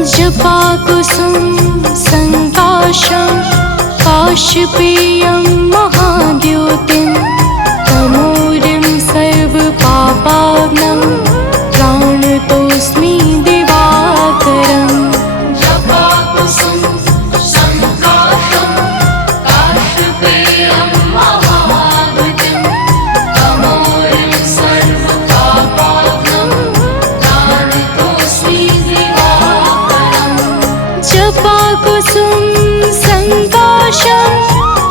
जपाकुसुम संकाशं काशपेयं महाद्योतिं तमोरिं सर्वपापाग्नं प्राणतोऽस्मि दिवाकरम्। जपाकुसुम संकाशं काशपेयं महाद्योतिं तमोरिं सर्वपापाग्नं प्राणतोऽस्मि दिवाकरम्। जपाकुसुम संकाशं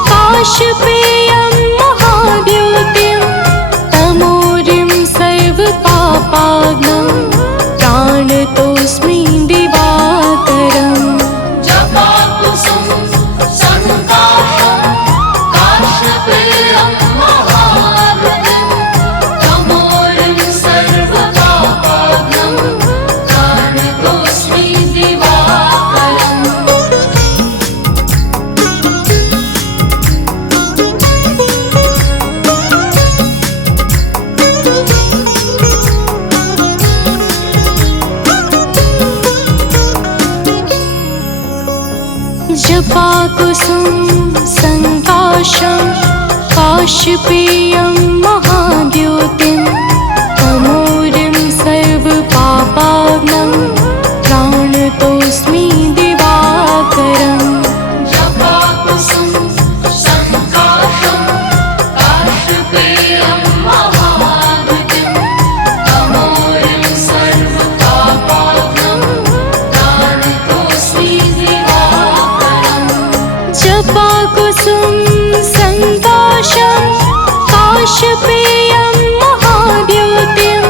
काशपेयं महाद्योतिं तमोरिं सर्वपापाग्नं प्राणतोऽस्मि दिवाकरम्। जपाकुसुम संकाशं काशपेयं महाद्योतिं तमोरिं सर्वपापाग्नं प्राणतोऽस्मि दिवाकरम्। जपाकुसुम संकाशं काशपेयं महाद्योतिं तमोरिं सर्वपापाग्नं प्राणतोऽस्मि दिवाकरम्। जपाकुसुम संकाशं काशपेयं महाद्योतिं तमोरिं सर्वपापाग्नं प्राणतोऽस्मि दिवाकरम्। जपाकुसुम संकाशं काशपेयं महाद्योतिं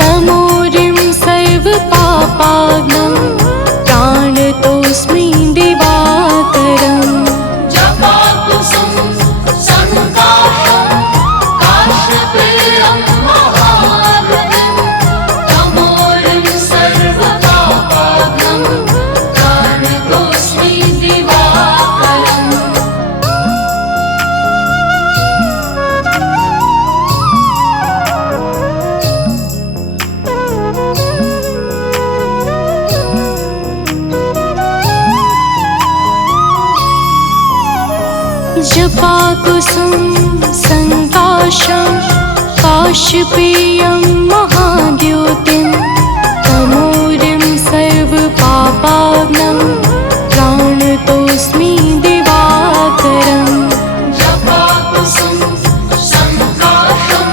तमोरिं सर्वपापाग्नं प्राणतोऽस्मि दिवाकरम्। जपाकुसुम संकाशं काशपेयं महाद्योतिं तमोरिं सर्वपापाग्नं प्राणतोऽस्मि दिवाकरम्। जपाकुसुम संकाशं काशपेयं महाद्योतिं तमोरिं सर्वपापाग्नं प्राणतोऽस्मि दिवाकरम्। जपाकुसुम संकाशं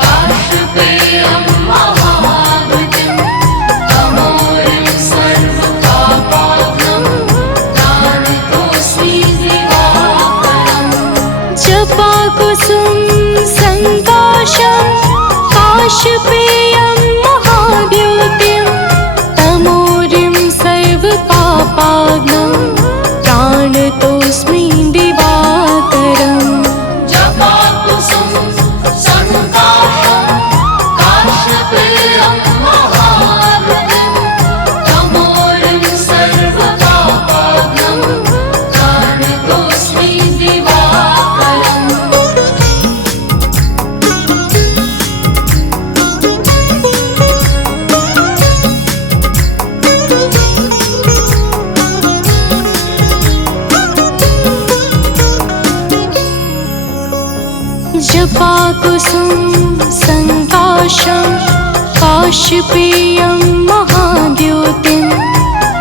काशपेयं महाद्योतिं तमोरिं सर्वपापाग्नं प्राणतोऽस्मि दिवाकरम्। जपाकुसुम संकाशं काशपेयं महाद्योतिं तमोरिं सर्वपापाग्नं प्राणतोऽस्मि दिवाकरम्। जपाकुसुम संकाशं काशपेयं महाद्योतिं तमोरिं सर्वपापाग्नं प्राणतोऽस्मि दिवाकरम्। जपाकुसुम संकाशं काशपेयं महाद्योतिं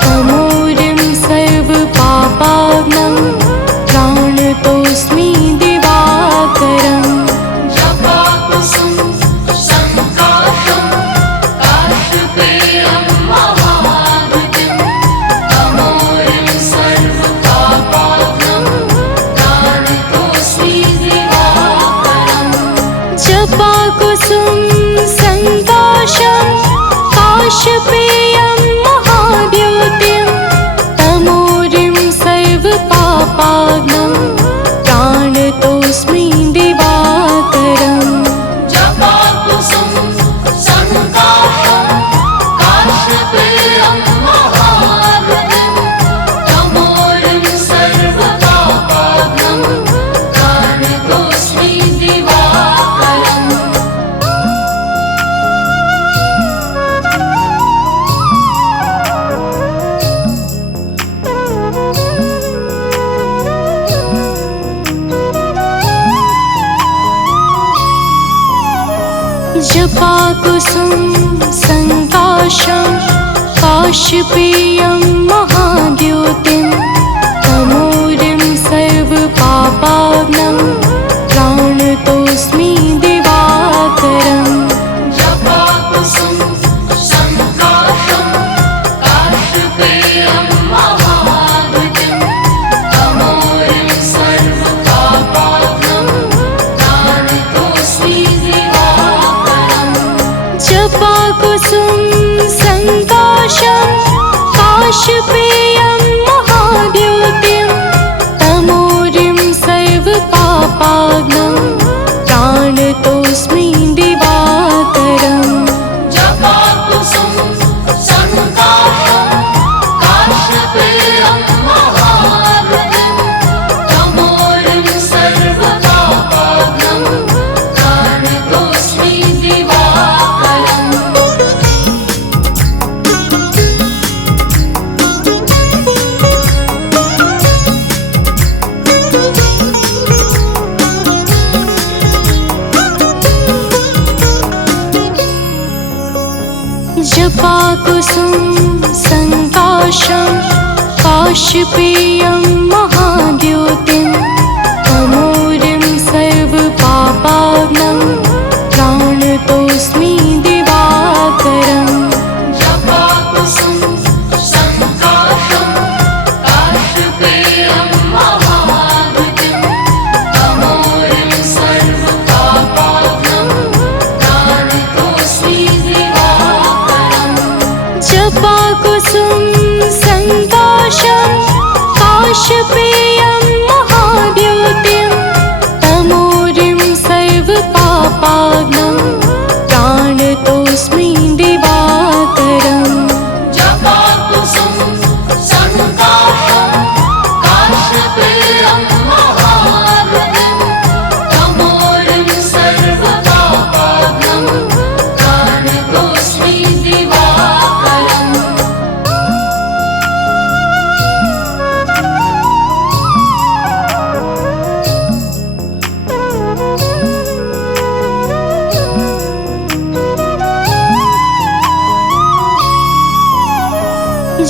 तमोरिं सर्वपापाग्नं प्राणतोऽस्मि दिवाकरम्। जपाकुसुम संकाशं काशपेयं महाद्योतिं तमोरिं सर्वपापाग्नं प्राणतोऽस्मि दिवाकरम्। जपाकुसुम संकाशं काशपेयं जपाकुसुम संकाशं काश्यपेयं महाद्योतिं तमोरिं सर्वपापाग्नं प्राणतोऽस्मि दिवाकरम् जपाकुसुम संकाशं काश्यपेयं महाद्योतिं तमोरिं सर्वपापाग्नं प्राणतोऽस्मि दिवाकरम् जपाकुसुम संकाशं काश्यपेयं महाद्योतिं तमोरिं सर्वपापाग्नं प्राणतोऽस्मि दिवाकरम् जपाकुसुम संकाशं काश्यपेयं महाद्योतिं तमोरिं सर्वपापाग्नं प्राणतोऽस्मि दिवाकरम् जपाकुसुम संकाशं काश्यपेयं महाद्योतिं तमोरिं सर्वपापाग्नं प्राणतोऽस्मि दिवाकरम् जपाकुसुम संकाशं काश्यपेयं महाद्योतिं तमोरिं सर्वपापाग्नं प्राणतोऽस्मि दिवाकरम् जपाकुसुम संकाशं काश्यपेयं महाद्योतिं तमोरिं सर्वपापाग्नं प्राणतोऽस्मि दिवाकरम् जपाकुसुम संकाशं काश्यपेयं महाद्योतिं तमोरिं सर्वपापाग्नं प्राणतोऽस्मि दिवाकरम्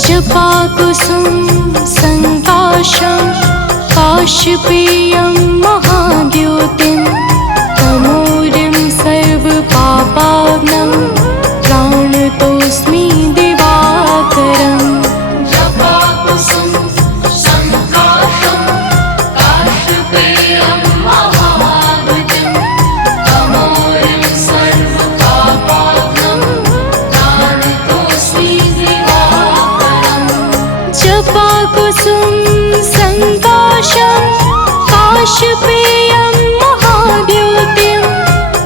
जपाकुसुम संकाशं काश्यपेयं महाद्योतिं तमोरिं सर्वपापाग्नं प्राणतोऽस्मि दिवाकरम् जपाकुसुम संकाशं काश्यपेयं महाद्योतिं तमोरिं सर्वपापाग्नं प्राणतोऽस्मि दिवाकरम् जपाकुसुम संकाशं काश्यपेयं महाद्योतिं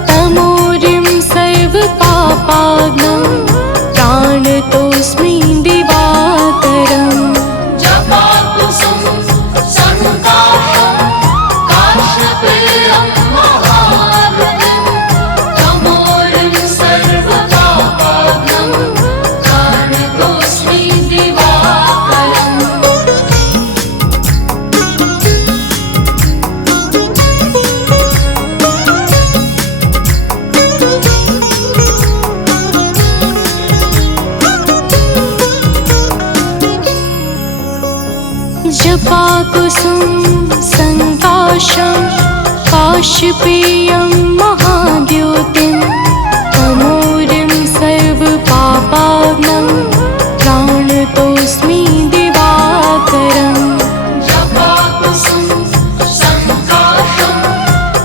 तमोरिं सर्वपापाग्नं प्राणतोऽस्मि दिवाकरम् जपाकुसुम संकाशं काश्यपेयं महाद्योतिं तमोरिं सर्वपापाग्नं प्राणतोऽस्मि दिवाकरम् जपाकुसुम संकाशं काश्यपेयं महाद्योतिं तमोरिं सर्वपापाग्नं प्राणतोऽस्मि दिवाकरम् जपाकुसुम संकाशं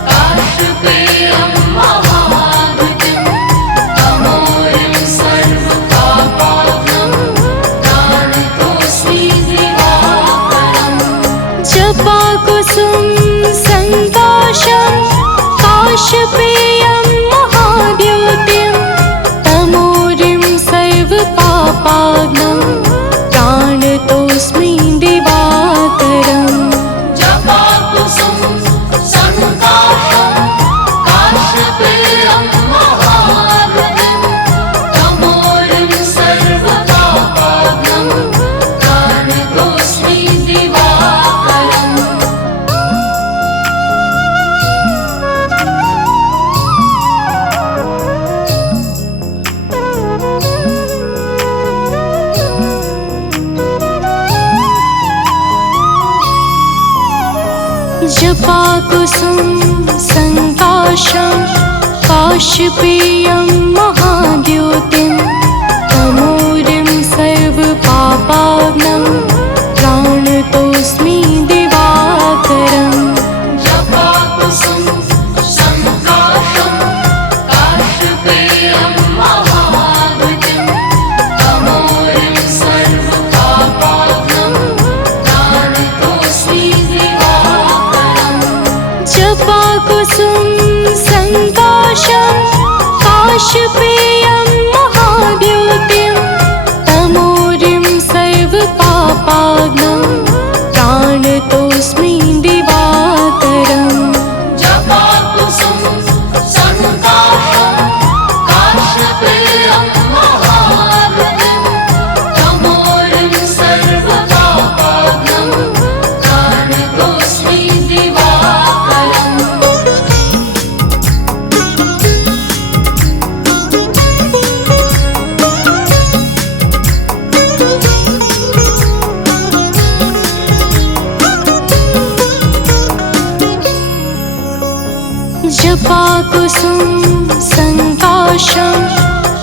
काश्यपेयं महाद्योतिं तमोरिं सर्वपापाग्नं प्राणतोऽस्मि दिवाकरम् जपाकुसुम संकाशं काश्यपेयं जपाकुसुम संकाशं काशपेयं महाद्युतिं तमोरिं सर्वपापाग्नं प्राणतोऽस्मि दिवाकरम् जपाकुसुम संकाशं काशपेयं महाद्युतिं तमोरिं सर्वपापाग्नं प्राणतोऽस्मि दिवाकरम् जपाकुसुम संकाशं काशपेयं महाद्युतिं तमोरिं सर्वपापाग्नं प्राणतोऽस्मि दिवाकरम् जपाकुसुम संकाशं काशपेयं महाद्युतिं तमोरिं सर्वपापाग्नं प्राणतोऽस्मि दिवाकरम् जपाकुसुम संकाशं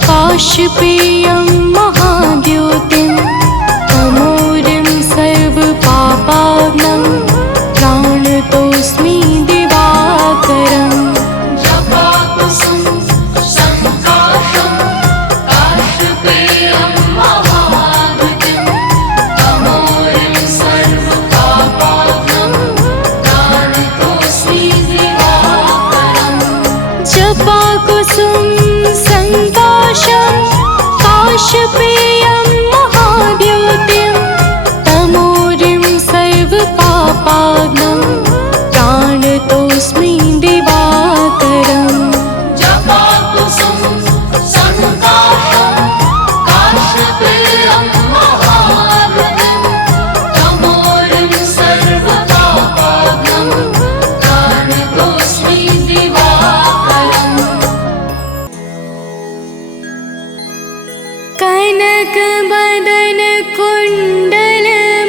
काशपेयं महाद्युतिं तमोरिं सर्वपापाग्नं प्राणतोऽस्मि दिवाकरम् जपाकुसुम संकाशं काशपेयं महाद्युतिं तमोरिं सर्वपापाग्नं प्राणतोऽस्मि दिवाकरम् जपाकुसुम संकाशं काशपेयं महाद्युतिं तमोरिं सर्वपापाग्नं प्राणतोऽस्मि दिवाकरम् जपाकुसुम संकाशं काशपेयं महाद्युतिं तमोरिं सर्वपापाग्नं प्राणतोऽस्मि दिवाकरम् कनक बदन कुंडल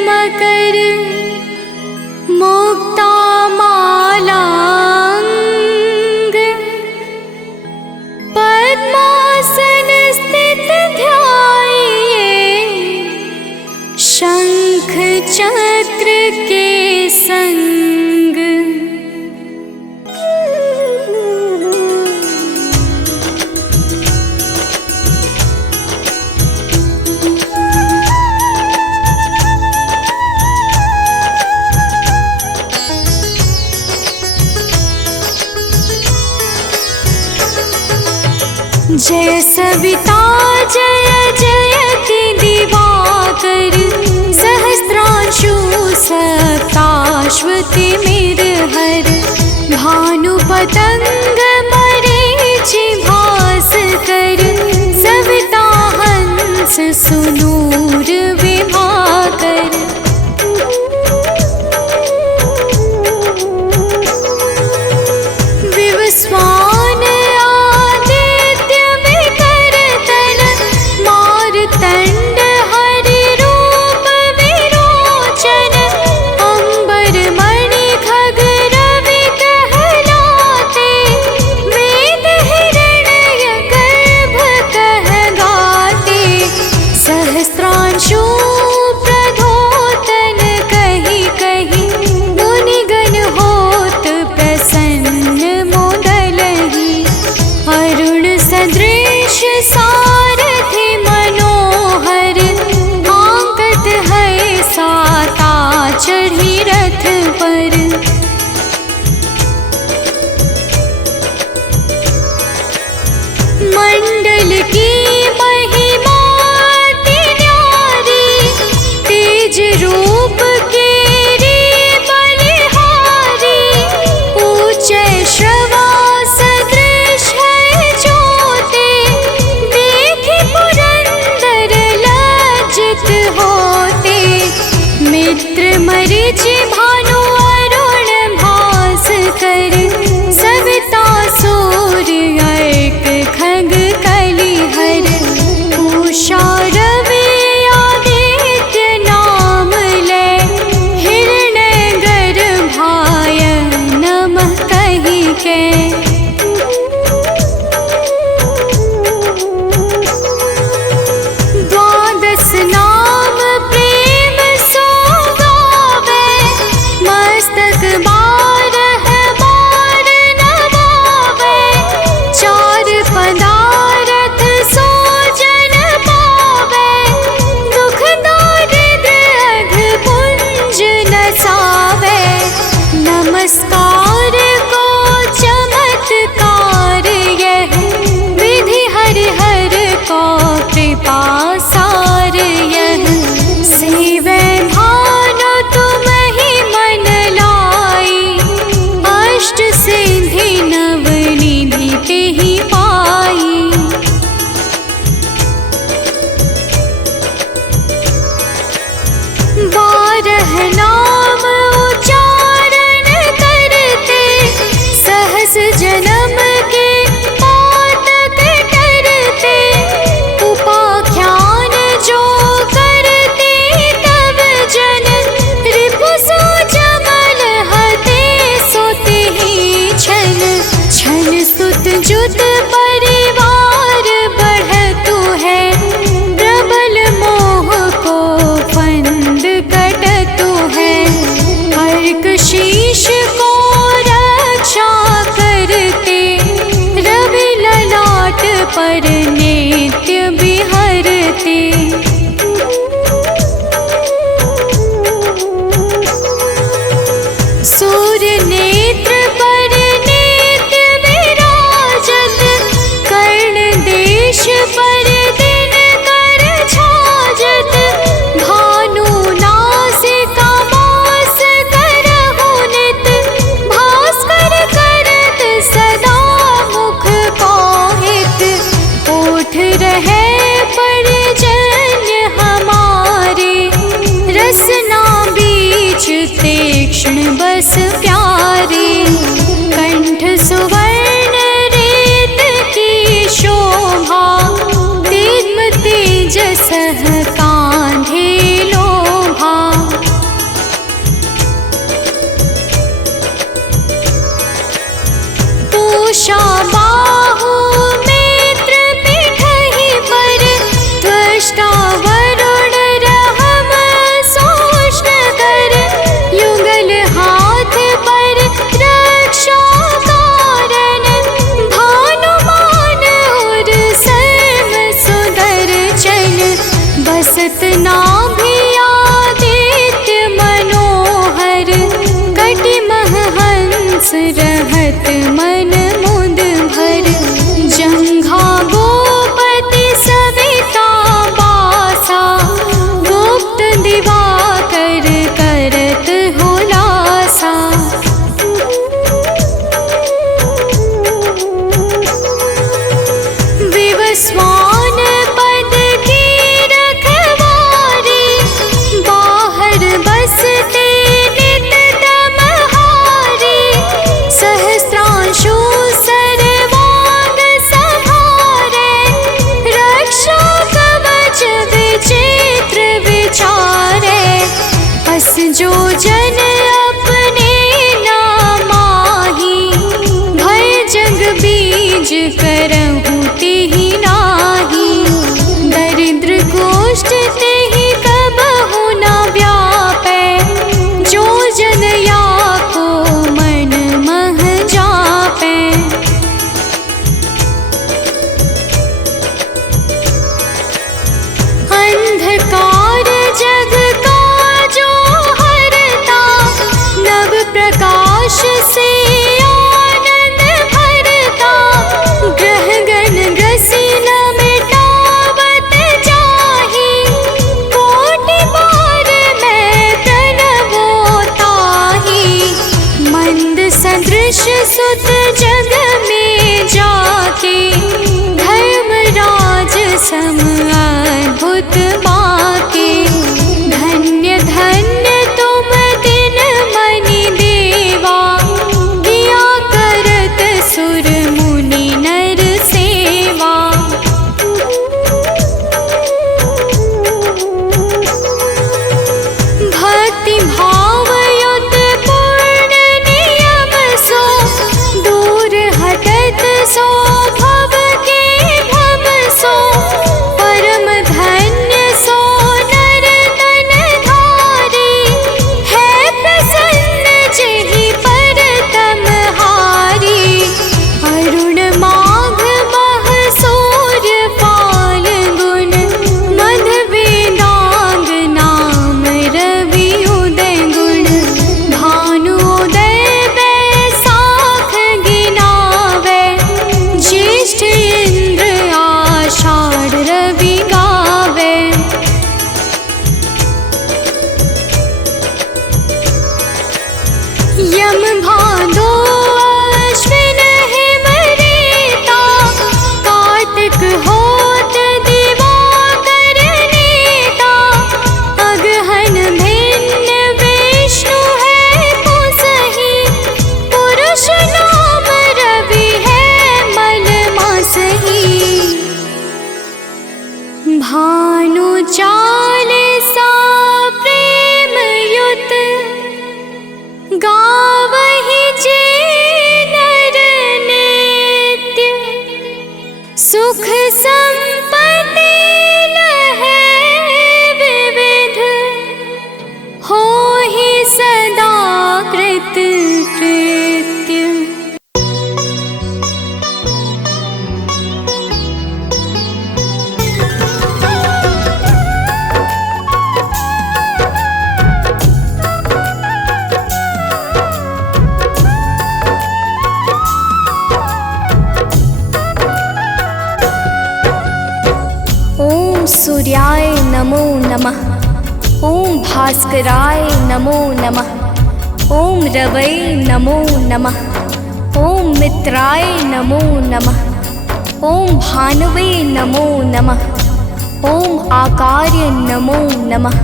मकर मुक्ता मालांग पद्मासन स्थित ध्याये शंख चक्र के संग जय सविता जय जयति दिवाकर सहस्रांशु सप्ताश्वति मिरहर भानुपतंग मरीचि भास्कर सविता हंस सुनूर विभाकर विवस्वान आदित्य विकरतन मारतंड हरि रूप विरोचन अंबर मणि खग रवि कहलाते वेद हिरण्य गर्भ कह गाते सहस्त्रांशु प्रधोतन कही कही मुनिगण होत प्रसन्न मोदलहि अरुण सदृश सारथि मनोहर आंकत है साता चढ़ी रथ पर मंडल की महिमा अति न्यारी तेज रूप केरी बलिहारी ऊंचे श्रवा सदृश है ज्योति देखि पुरंदर लज्जित होते मित्र मरीचि भानु अरुण भास्कर सविता सूर्य एक खग कलिहर उषा रवि आदित्य नाम ले हिरण्य गर्भाय बस प्यारे। कंठ सुवर्ण रेत की शोभा, दिव्य तेजस कांधे लोभा। पूषा बाहु मित्र पिठहि पर, त्वष्टा वरुण रहम सोष्ण कर। युगल हाथ पर रक्षा कारण, भानुमान और सर्व सुदर चल। बसत नाभि आदित्य मनोहर, कटिमह हंस रहत मन मुद भर। जंघा गोपति सविता बासा, गुप्त दिवाकर करत हुलासा। विवस्वान पद की रखवारी, बाहर बसते नित तमहारी। सहस्त्रांशु सर्वांग संहारे, रक्षा कवच विचित्र विचारे। बस जो जन अपने नामाही, भय जग बीज करहु तेहि नाही। दरिद्र गोष्ठ तेहि कबहु न व्यापै, जो जन या को मन मह जापै। अंधकार जग का जो हरता, नव प्रकाश से आनंद भरता। ग्रह गण ग्रसी न मिटावत जाहि, कोटि बार मैं प्रणवो ताहि। मंद सदृश सुत जग में जाके, धर्मराज सम अद्भुत बाके। धन्य धन्य तुम दिन मनि देवा, किया करत सुर मुनि नर सेवा। भक्ति भाव युत पूर्ण नियम सो, दूर हटत सो भव के भव सो। परम धन्य सो नर तन धारी, है प्रसन्न जेहि पर तमहारी। अरुण माघ मह सूर्य फाल्गुन, मध वेदांग नाम रवि उदय गुण। भानुदय बैसाख गिनावे, ज्येष्ठ इंद्र आषाढ़ रवि गावे। यम भादो अश्विन हिम रेता, कार्तिक होत दिवाकर नेता। अगहन भिन्न विष्णु है पुसहि, पुरुष नाम रवि है मल मासहि। भानु चालीसा प्रेम युत, गावहि जे नर नित्य। सुख संपत्ति लहै विविध, होहि सदा कृत कृत्य। सूर्याय नमो नमः। ओम भास्कराय नमो नमः। ओम रवै नमो नमः। ओम मित्राय नमो नमः। ओम भानवे नमो नमः। ओम आकार्य नमो नमः।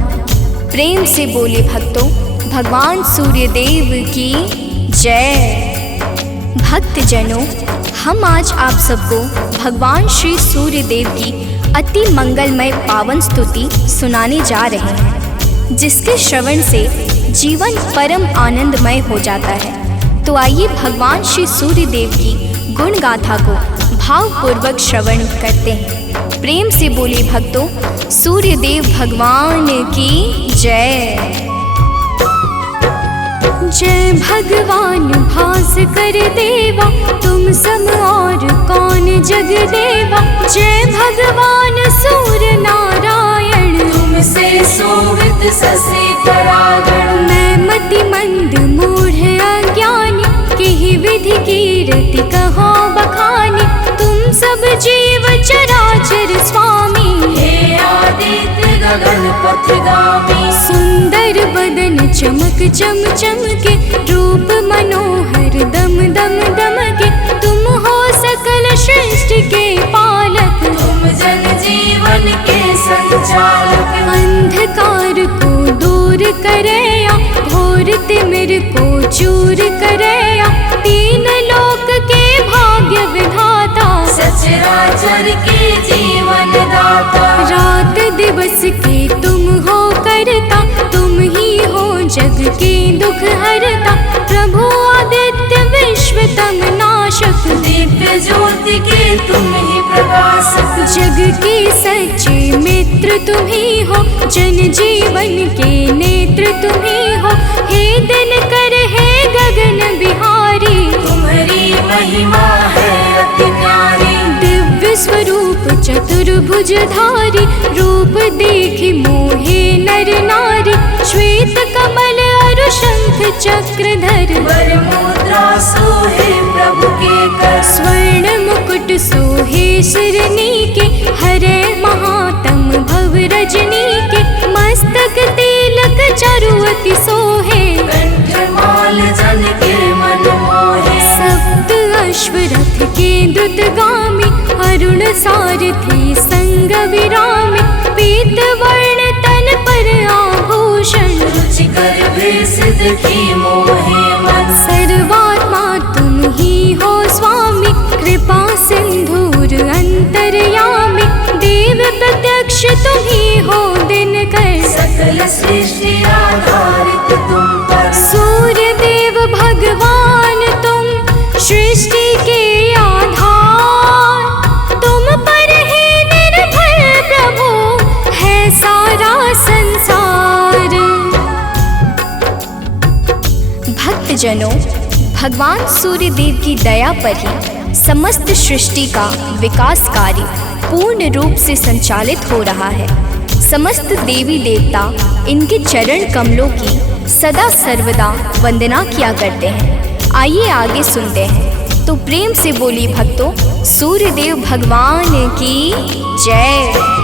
प्रेम से बोले भक्तों, भगवान सूर्यदेव की जय। भक्तजनों, हम आज आप सबको भगवान श्री सूर्यदेव की अति मंगलमय पावन स्तुति सुनाने जा रहे हैं, जिसके श्रवण से जीवन परम आनंदमय हो जाता है। तो आइए भगवान श्री सूर्यदेव की गुण गाथा को भावपूर्वक श्रवण करते हैं। प्रेम से बोले भक्तों, सूर्यदेव भगवान की जय। जय भगवान भास्कर देवा, तुम सम और कौन जग देवा। जय भगवान सूर्य नारायण, तुमसे शोभित शशि परागण। मैं मति मंद मूढ़ अज्ञानी, किहि विधि कीरति कहो बखानी। तुम सब जीव चराचर स्वामी, हे आदित्य गगन पथगामी। सुंदर बदन चमक चम चमके, रूप मनोहर दम दम दमके। तुम हो सकल सृष्टि के पालक, तुम जन जीवन के संचालक। अंधकार को दूर करया, घोर तिमिर को चूर करया। तीन लोक के भाग्य विधाता, सचराचर के जीवन दाता। रात दिवस के तुम हो करता, तुम ही हो जग के दुख हरता। प्रभु आदित्य विश्वतम नाशक, दिव्य ज्योति के तुम ही प्रकाशक। जग के सच्चे मित्र तुम ही हो, जन जीवन के नेत्र तुम ही हो। हे दिन कर हे गगन बिहारी, तुम्हारी महिमा है अति न्यारी। दिव्य स्वरूप चतुर्भुजधारी, रूप देखि मोहे नर नारी। श्वेत कमल अरु शंख चक्रधर, वर मुद्रा सोहे प्रभु के कर। स्वर्ण मुकुट सोहे शिरनी के, हरे महात्म भव रजनी के। मस्तक तिलक चरुअति सोहे, कंठमाल जन के मन मोहे। सप्त अश्व रथ के द्रुतगामी, अरुण सारथी संग विरामी। पीत वर्ण तन पर आभूषण, रुचिकर भेष देखी मोहे मन। सर्वात्मा तुम ही हो स्वामी, कृपा सिंधुर अंतर्यामी। देव प्रत्यक्ष तुम ही हो दिनकर, सकल सृष्टि आधारित तुम पर। सूर्य देव भगवान तुम सृष्टि के आधार। तुम पर ही निर्भर प्रभु है सारा संसार। भक्तजनों, भगवान सूर्यदेव की दया पर ही समस्त सृष्टि का विकास कार्य पूर्ण रूप से संचालित हो रहा है। समस्त देवी देवता इनके चरण कमलों की सदा सर्वदा वंदना किया करते हैं। आइए आगे सुनते हैं। तो प्रेम से बोली भक्तों, सूर्यदेव भगवान की जय।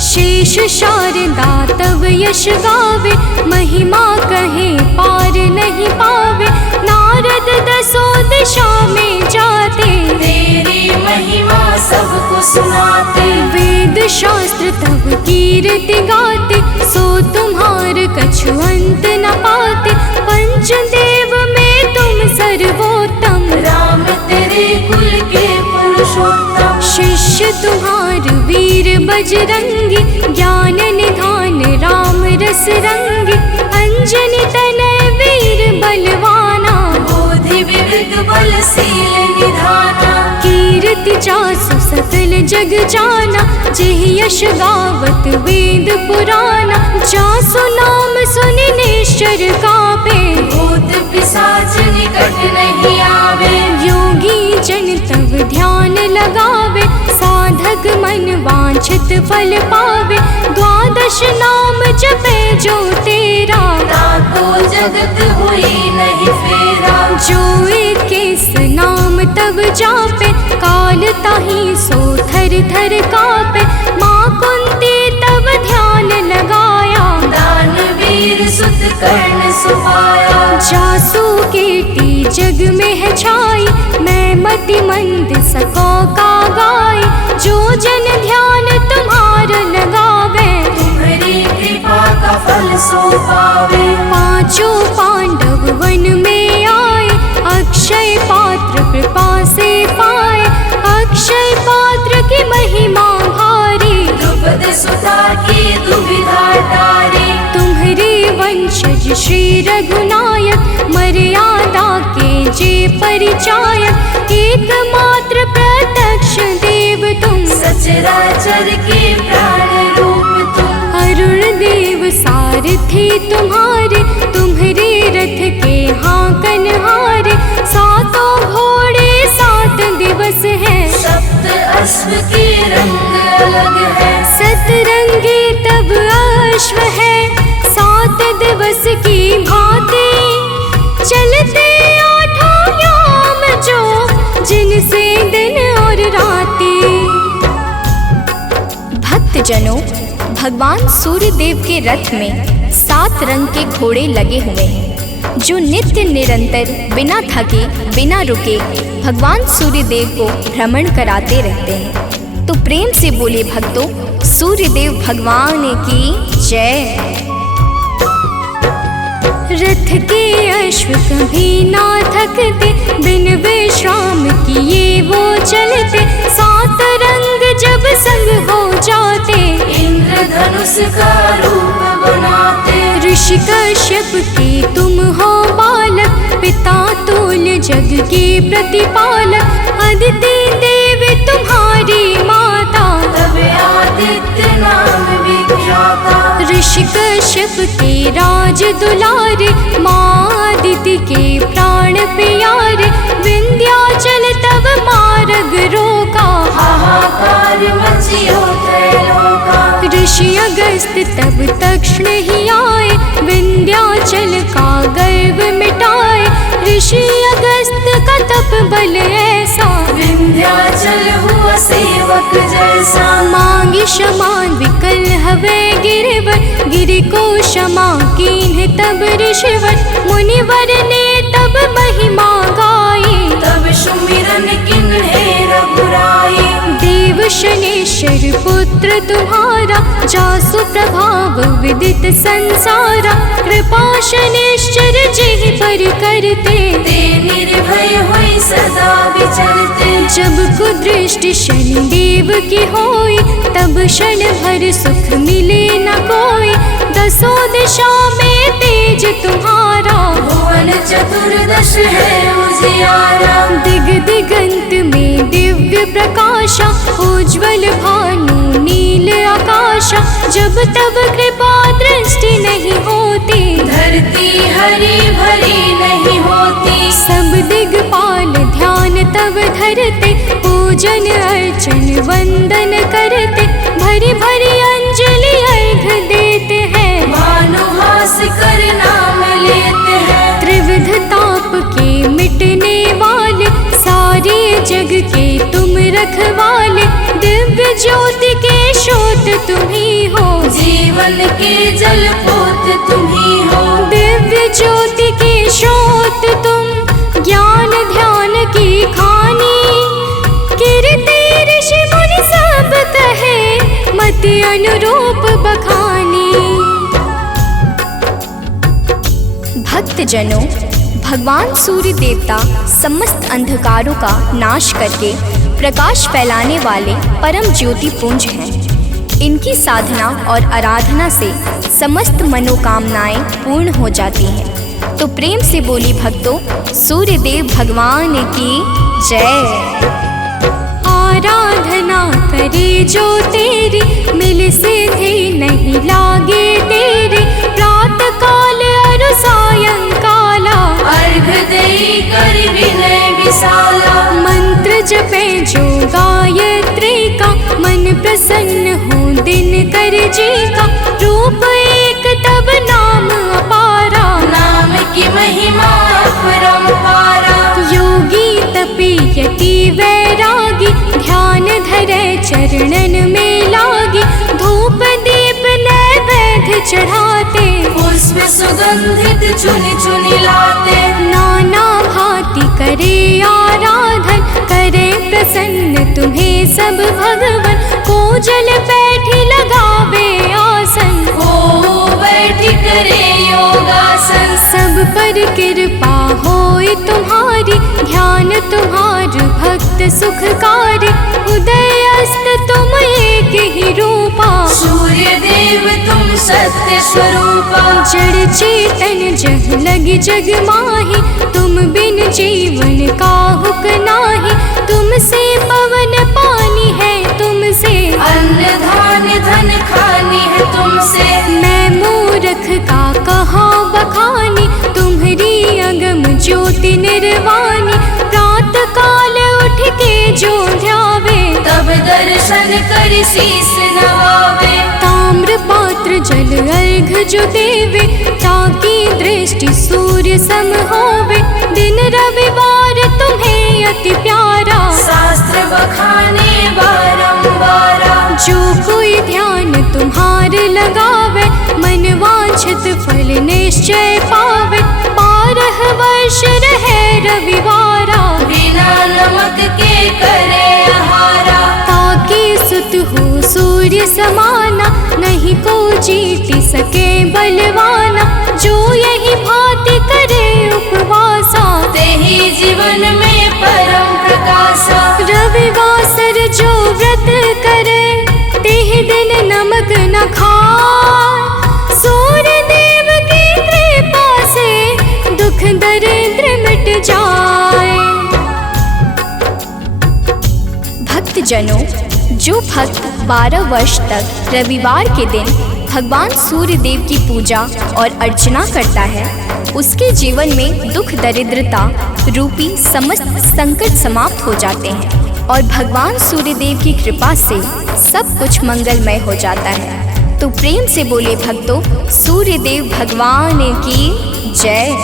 शेष शारदा तव यश गावे, महिमा कहे पार नहीं पावे। नारद दसों दिशा में जाते, तेरी महिमा सबको सुनाते। वेद शास्त्र तब कीर्ति गाते, सो तुम्हार कछु अंत न पाते। पंचदेव में तुम सर्वोत्तम, राम तेरे कुल के पुरुषोत्तम। शिष्य तुम्हार वीर बजरंगी, ज्ञान निधान राम रस रंगी। अंजनी तनय वीर बलवाना, बोधि विविध बलशील निधाना। कीर्ति जासु सकल जग जाना, जेह यश गावत वेद पुराना। जासु नाम सुनि निश्चर कापे, भूत पिशाच निकट नहीं आवे। योगी जन तब ध्यान लगावे, साधक मन वांछित फल पावे। द्वादश नाम जपे जो तेरा, ताको जगत हुई नहीं फेरा। जो इक्कीस नाम तब जापे, काल ताहि सो थर थर कापे। माँ कुंती तब ध्यान लगाया, दानवीर सुत कर्ण सुपाया। जासू कीर्ति जग में है छाई, मैं मति मंद सको का गाय। जो जन ध्यान तुम्हार लगावे, तुम्हारी कृपा का फल सो पावे। पांचों पांडव वन में आए, अक्षय पात्र कृपा से पाए। अक्षय पात्र की महिमा भारी, द्रुपद सुता की दुविधा टारी। तुम्हारे वंशज श्री रघुनायक, मर्यादा के जे परिचायक। एकमात्र प्रत्यक्ष देव तुम, सचराचर के प्राण रूप तुम। अरुण देव सारथी तुम्हारे, तुम्हारे रथ के हांकन हारे। सातों घोड़े 7 दिवस हैं, सप्त अश्व के रंग अलग है। सतरंगी तब अश्व है, 7 दिवस की भांति। चलते 8 याम जो, जिनसे दिन और राती। भक्तजनों, भगवान सूर्य देव के रथ में 7 रंग के घोड़े लगे हुए हैं, जो नित्य निरंतर बिना थके बिना रुके भगवान सूर्य देव को भ्रमण कराते रहते हैं। तो प्रेम से बोले भक्तों, सूर्य देव भगवान की जय। रथ के अश्व कभी ना थकते, बिन विश्राम किए वो चलते। 7 रंग जब संग हो जाते, इंद्रधनुष का रूप बनाते। ऋषि कश्यप के तुम हो बालक, पिता तुल्य जग के प्रतिपालक। अदिति देव तुम्हारी माता, तब आदित्य नाम विख्याता। ऋषि कश्यप के राज दुलारे, माँ अदिति के प्राण प्यारे। विंध्याचल तब मार्ग रोका, हाहाकार मचियो त्रैलोका। ऋषि अगस्त तब तक्षण ही आए, विंध्याचल का गर्व मिटाए। ऋषि अगस्त का तप बल ऐसा, विंध्याचल हुआ सेवक जैसा। मांगी क्षमा विकल हवे गिरवर, गिरि को क्षमा कीन्ह तब ऋषिवर। मुनिवर ने तब महिमा गाई, तब सुमिरन किन्हे रघुराई। देव शनेश्वर पुत्र तुम्हारा, जासु प्रभाव विदित संसारा। कृपा शनेश्वर जेहि पर करते, ते निर्भय हुई सदा विचरते। जब कुदृष्टि शनिदेव की होई, तब क्षण भर सुख मिले न कोई। 10 दिशा में तेज तुम्हारा, भुवन चतुर्दश है उजियारा। दिग दिगंत में दिव्य प्रकाशा, उज्ज्वल भानु नील आकाशा। जब तब कृपा दृष्टि नहीं होती, धरती हरी भरी नहीं होती। सब दिगपाल ध्यान तब धरते, पूजन अर्चन वंदन करते। भरी भरी अंजलि अर्घ देते हैं, भानुहास कर नाम लेते हैं। त्रिविध ताप के मिटने वाले, सारे जग के तुम रखवाले। दिव्य ज्योति के स्रोत तुम ही हो, जीवन के जल पोत तुम ही हो। दिव्य ज्योति के स्रोत तुम, ज्ञान ध्यान की खानी। कीर्ति ऋषि मुनि सब कहे, मति अनुरूप बखानी। भक्तजनों, भगवान सूर्य देवता समस्त अंधकारों का नाश करके प्रकाश फैलाने वाले परम ज्योति पुंज हैं। इनकी साधना और आराधना से समस्त मनोकामनाएं पूर्ण हो जाती हैं। तो प्रेम से बोली भक्तों, सूर्य देव भगवान की जय। आराधना करे जो तेरी, मिल सिद्धि नहीं लागे तेरी। प्रात काल और सायंकाला, अर्घ देई कर विनय विशाला। मंत्र जपे जो गायत्री का, मन प्रसन्न हो दिन कर जी का। रूप एक तब नाम अपारा, नाम की महिमा अपरंपारा। योगी तपी यति वैरागी, ध्यान धरे चरणन में लागी। धूप दीप नैवेद्य चढ़ाते, पुष्प सुगंधित चुन चुन लाते। नाना भांति करे आराधन, करे प्रसन्न तुम्हें सब भगवन। को जल बैठी लगावे आसन, हो बैठी कर पर कृपा होए तुम्हारी, ध्यान तुम्हार भक्त सुखकारी। उदय अस्त तुम एक ही रूपा, सूर्य देव तुम सत्य स्वरूपा। जड़ चेतन जग लगी जग माही, तुम बिन जीवन काहुक नाही। तुमसे पवन पानी है, तुमसे अन्न धान्य धन खानी है तुमसे। मैं मूर्ख का कहाँ बखानी, तुम्हारी अगम ज्योति निर्वाणी। प्रात काल उठ के जो ध्यावे, तब दर्शन कर शीस नवावे। ताम्र पात्र जल अर्घ जो देवे, ताकि दृष्टि सूर्य सम होवे। दिन रविवार तुम्हें अति प्यारा, शास्त्र बखाने बारंबारा। जो कोई ध्यान तुम्हार लगावे, मन वांछित फल निश्चय पावे। 12 वर्ष रहे रविवारा, बिना नमक के करे आहारा। ताकि सुत हो सूर्य समाना, नहीं को जीत सके बलवाना। जो यही भांति करे उपवासा, तेहि जीवन में परम प्रकाशा। रविवासर जो व्रत करे, तेह दिन नमक न खाए। सूर्य देव की कृपा से दुख दरिद्र मिट जाए। भक्तजनों, जो भक्त 12 वर्ष तक रविवार के दिन भगवान सूर्य देव की पूजा और अर्चना करता है, उसके जीवन में दुख दरिद्रता रूपी समस्त संकट समाप्त हो जाते हैं और भगवान सूर्य देव की कृपा से सब कुछ मंगलमय हो जाता है। तो प्रेम से बोले भक्तों, सूर्य देव भगवान की जय।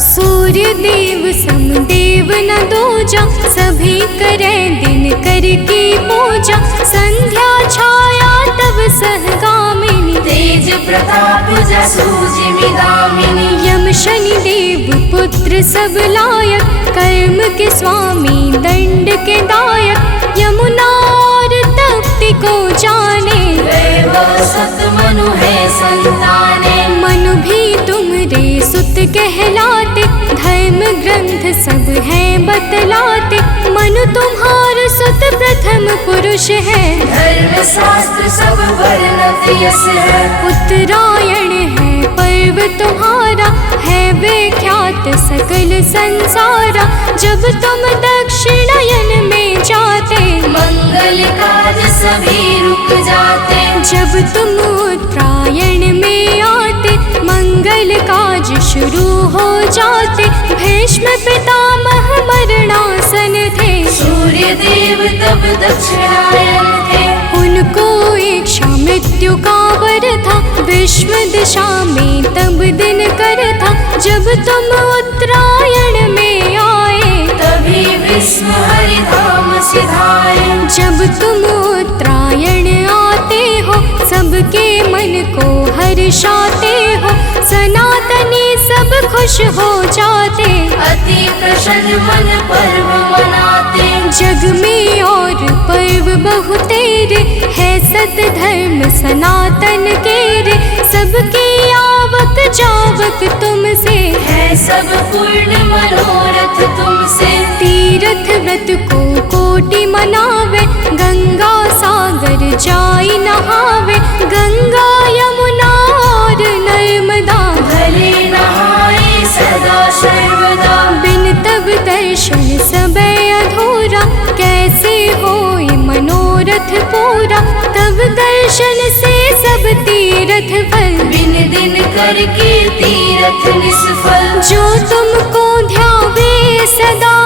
सूर्य देव समदेव न दूजा, सभी करे दिन कर की पूजा। संध्या छाया तब सहगामिनी, तेज प्रताप जसु जिमिदामिनी। यम शनि देव पुत्र सब लायक, कर्म के स्वामी दंड के दायक। यमुना और तप्ति को जाने, वैभव सत मनु है संताने। मनु भी तुमरे सुत कहलाते, धर्म ग्रंथ सब हैं बतलाते। मनु तुम्हार सुत प्रथम पुरुष है, धर्म शास्त्र सब वर्णत यस है। उत्तरायण है पर्व तुम्हारा, है विख्यात सकल संसारा। जब तुम दक्षिणायन में जाते, मंगल काज सभी रुक जाते। जब तुम उत्तरायण में आते, मंगल काज शुरू हो जाते। भीष्म पितामह मरणासन थे, सूर्य देव तब दक्षिणायन थे। उनको इच्छा मृत्यु का वर था, विश्व दिशा में तब दिन कर था। जब तुम उत्तरायण में आए, तभी विश्व हरिधाम सिधाए। जब तुम उत्तरायण आते हो, सबके मन को हर्षाते हो। सनातनी सब खुश हो जाते, अति प्रसन्न मन पर्व मनाते। जग में और पर्व बहुतेरे, है सत धर्म सनातन के रे। सबकी आवक जावक तुमसे, है सब पूर्ण मनोरथ तुमसे। तीर्थ व्रत को कोटि मनावे, गंगा सागर जाई नहावे। गंगा यमुना और नर्मदा, भले नहाए सदा सर्वदा। बिन तब दर्शन सबे अधूरा, कैसे होए मनोरथ पूरा। तब दर्शन से सब तीर्थ फल, बिन दिन करके तीरथ निष्फल। जो तुमको ध्यावे सदा,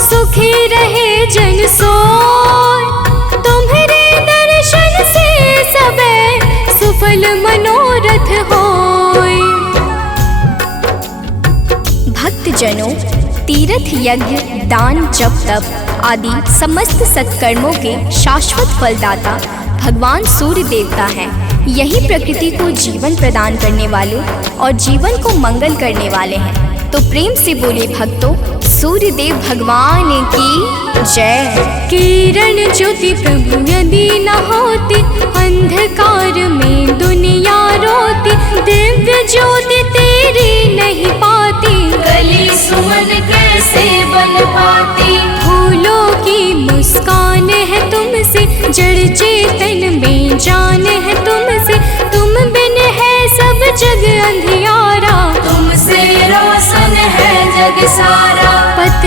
सुखी रहे जन सोय। तुम्हारे दर्शन से सबे सुफल मनोरथ होय। भक्तजनों, तीर्थ यज्ञ दान जप तप आदि समस्त सत्कर्मों के शाश्वत फलदाता भगवान सूर्य देवता हैं। यही प्रकृति को जीवन प्रदान करने वाले और जीवन को मंगल करने वाले हैं। तो प्रेम से बोले भक्तों, सूर्य देव भगवान की जय। किरण ज्योति प्रभु यदि न होती, अंधकार में दुनिया रोती। दिव्य ज्योति तेरी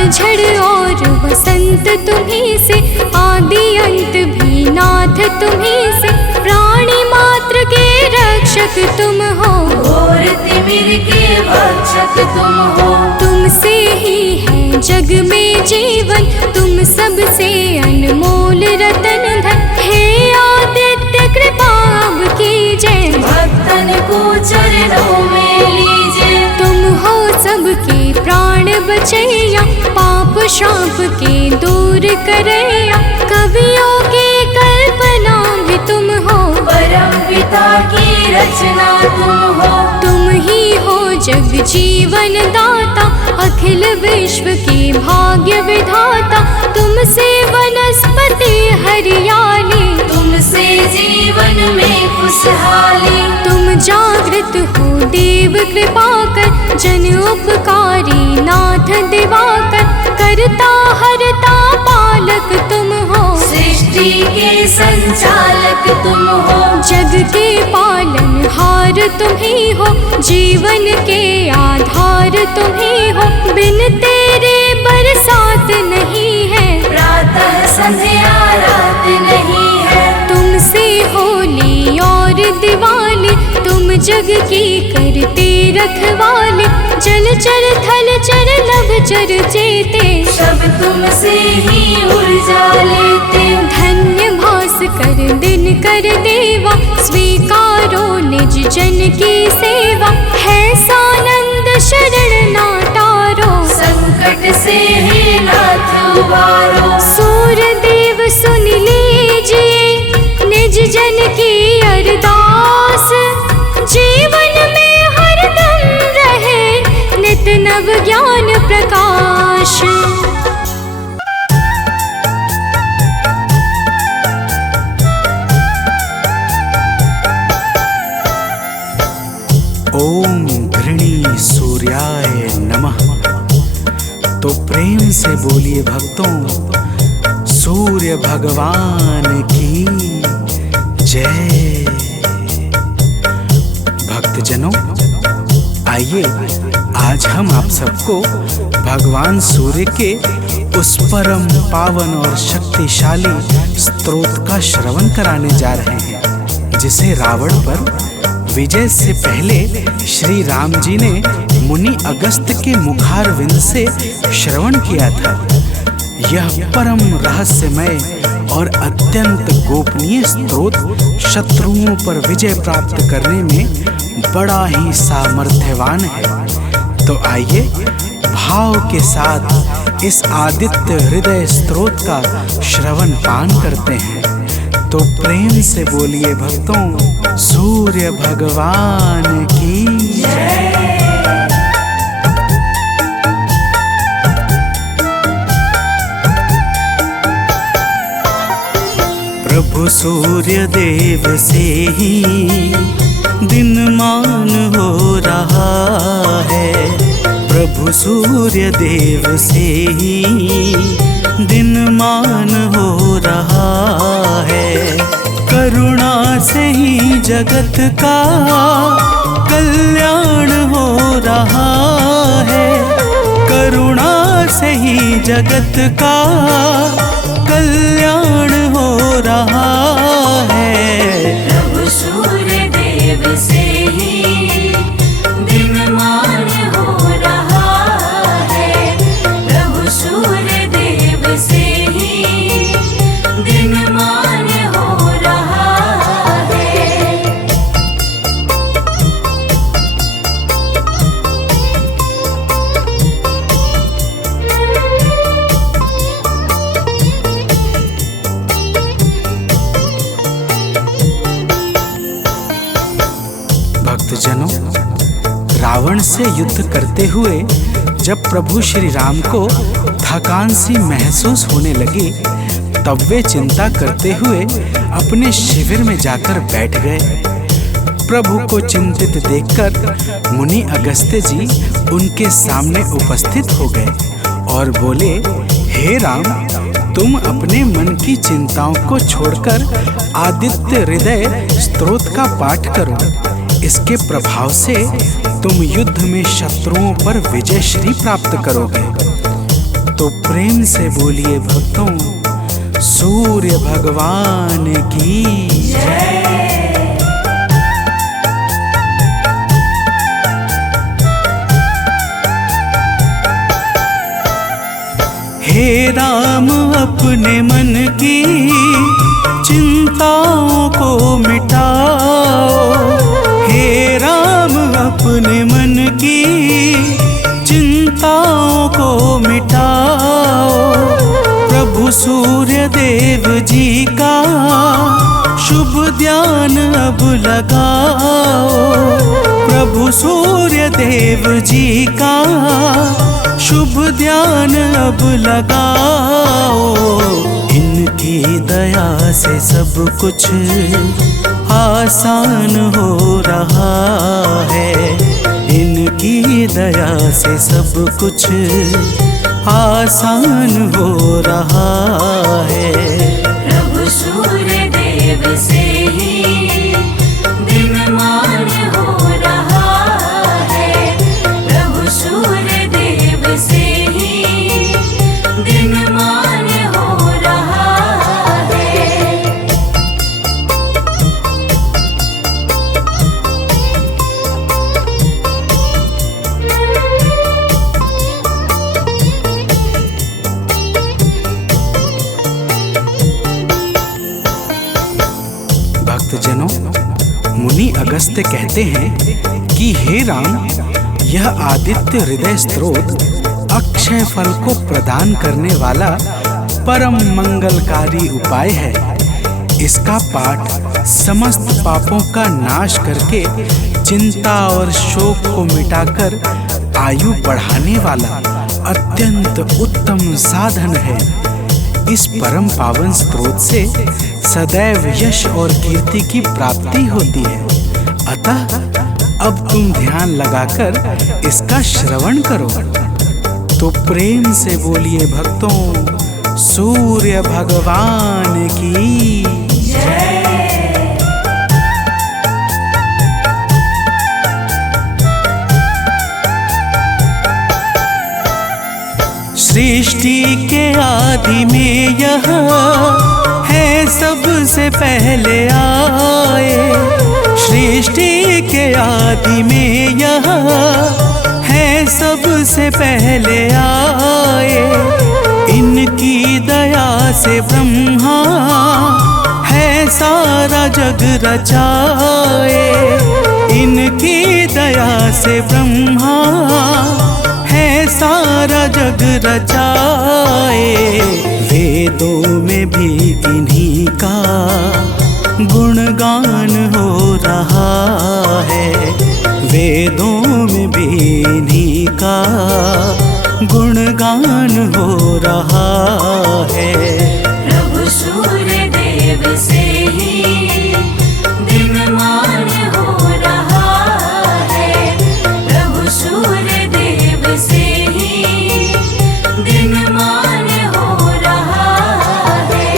पतझड़ और बसंत तुम्हीं से, आदि अंत भी नाथ तुम्हीं से, प्राणी मात्र के रक्षक तुम हो, घोर तिमिर के भक्षक तुम हो। तुमसे ही है जग में जीवन, तुम सबसे अनमोल रतन धन, हे आदित्य कृपा अब कीजिए, भक्तन को चरणों में लीजिए। तुम हो सबके प्राण बचैया, पाप श्राप के दूर करैया, कवियों की कल्पना भी तुम हो, परम पिता की रचना तुम हो। तुम ही हो जग जीवन दाता, अखिल विश्व की भाग्य विधाता, तुमसे वनस्पति हरियाली, तुमसे जीवन में खुशहाली। तुम जागृत हो देव कृपा कर, जन उपकारी नाथ दिवाकर, करता हरता पालक तुम हो, सृष्टि के संचालक तुम हो। जग के पालन हार तुम ही हो, जीवन के आधार तुम ही हो, बिन तेरे बरसात नहीं है, प्रातः संध्या रात नहीं है। तुमसे होली और दिवाली, तुम जग की करते रखवाले, जल चर थल चर नभ चर चेते, सब तुमसे ही ऊर्जा लेते। धन्य भास्कर दिन कर देवा, स्वीकारो निज जन की सेवा, है सानंद शरण नाटारो, संकट से ही नाथ उबारो। सूर्य देव सुन लीजिए निज जन की अरदास, जीवन में हरदम रहे नित नव ज्ञान प्रकाश। ओम घृणी सूर्याय नमः। तो प्रेम से बोलिए भक्तों, सूर्य भगवान की जय। भक्तजनों, आइए आज हम आप सबको भगवान सूर्य के उस परम पावन और शक्तिशाली स्तोत्र का श्रवण कराने जा रहे हैं, जिसे रावण पर विजय से पहले श्री राम जी ने मुनि अगस्त के मुखारविंद से श्रवण किया था। यह परम रहस्यमय और अत्यंत गोपनीय स्तोत्र शत्रुओं पर विजय प्राप्त करने में बड़ा ही सामर्थ्यवान है। तो आइए भाव के साथ इस आदित्य हृदय स्तोत्र का श्रवण पान करते हैं। तो प्रेम से बोलिए भक्तों, सूर्य भगवान की जय। प्रभु सूर्य देव से ही दिनमान हो रहा है, प्रभु सूर्य देव से ही दिनमान हो रहा है, करुणा से ही जगत का कल्याण हो रहा है, करुणा से ही जगत का कल्याण हो रहा है। प्रभु सूर्य देव से ही दिनमान हो रहा है, प्रभु सूर्य देव से ही दिनमान हो रहा है। भक्तजनों, रावण से युद्ध करते हुए जब प्रभु श्री राम को थकान सी महसूस होने लगी, तब वे चिंता करते हुए अपने शिविर में जाकर बैठ गए। प्रभु को चिंतित देखकर मुनि अगस्त्य जी उनके सामने उपस्थित हो गए और बोले, हे राम, तुम अपने मन की चिंताओं को छोड़कर आदित्य हृदय स्तोत्र का पाठ करो। इसके प्रभाव से तुम युद्ध में शत्रुओं पर विजय श्री प्राप्त करोगे। तो प्रेम से बोलिए भक्तों, सूर्य भगवान की जय। हे राम अपने मन की चिंताओं को मिटाओ, हे राम अपने मन की चिंताओं को मिटाओ। प्रभु सूर्य देव जी का शुभ ध्यान अब लगाओ, प्रभु सूर्य देव जी का शुभ ध्यान अब लगाओ। इनकी दया से सब कुछ आसान हो रहा है, इनकी दया से सब कुछ आसान हो रहा है। प्रभु सूर्य देव से ही दिनमान हो रहा है, प्रभु सूर्य देव से ही दिनमान हो रहा है। भक्तजनों, मुनि अगस्त्य कहते हैं कि हे राम, यह आदित्य हृदय स्तोत्र अक्षय फल को प्रदान करने वाला परम मंगलकारी उपाय है। इसका पाठ समस्त पापों का नाश करके चिंता और शोक को मिटाकर आयु बढ़ाने वाला अत्यंत उत्तम साधन है। इस परम पावन स्रोत से सदैव यश और कीर्ति की प्राप्ति होती है। अतः अब तुम ध्यान लगाकर इसका श्रवण करो। तो प्रेम से बोलिए भक्तों, सूर्य भगवान की जय। सृष्टि के आदि में यह है सबसे पहले आए, सृष्टि के आदि में यह है सबसे पहले आए। इनकी दया से ब्रह्मा है सारा जग रचाए, इनकी दया से ब्रह्मा है सारा जग रचाए। वेदों में भी इन्हीं का गुणगान हो रहा है, वेदों में भी इन्हीं का गुणगान हो रहा है। प्रभु सूर्य देव से ही दिनमान हो रहा है, प्रभु सूर्य देव से ही दिनमान हो रहा है।